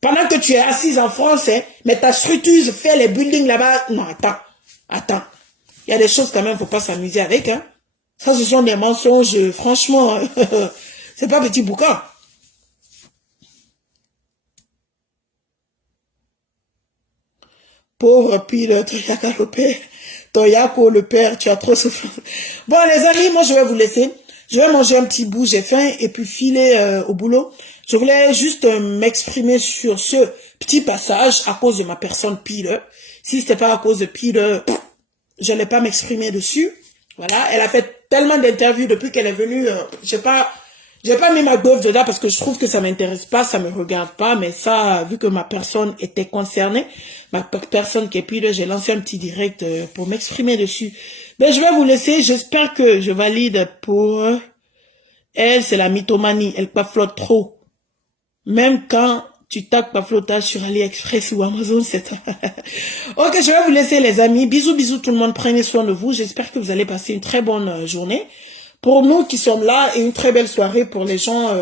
Pendant que tu es assise en France, hein, mais ta structure fait les buildings là-bas. Non, attends. Il y a des choses quand même, faut pas s'amuser avec. Hein. Ça, ce sont des mensonges, franchement. C'est pas petit boucan. Pauvre pile, Toyaka le père. Toyako le père, tu as trop souffert. Bon, les amis, moi, je vais vous laisser. Je vais manger un petit bout, j'ai faim, et puis filer au boulot. Je voulais juste m'exprimer sur ce petit passage à cause de ma personne pile. Si c'était pas à cause de pile, je n'allais pas m'exprimer dessus. Voilà, elle a fait tellement d'interviews depuis qu'elle est venue. J'ai pas mis ma bœuf dedans parce que je trouve que ça m'intéresse pas, ça me regarde pas. Mais ça, vu que ma personne était concernée, ma personne qui est pile, j'ai lancé un petit direct pour m'exprimer dessus. Mais je vais vous laisser. J'espère que je valide pour elle. C'est la mythomanie. Elle paflotte trop. Même quand tu tapes paflotage sur AliExpress ou Amazon, c'est... Ok, je vais vous laisser les amis. Bisous, bisous tout le monde. Prenez soin de vous. J'espère que vous allez passer une très bonne journée. pour nous qui sommes là et une très belle soirée pour les gens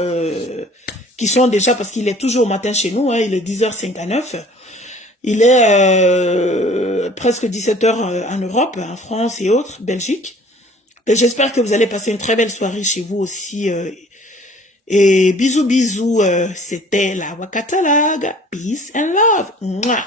qui sont déjà, parce qu'il est toujours au matin chez nous, hein, il est 10h59. Il est presque 17h en Europe, en France et autres, Belgique. Et j'espère que vous allez passer une très belle soirée chez vous aussi. Et bisous, bisous. C'était la Wakatalaga. Peace and love. Mouah.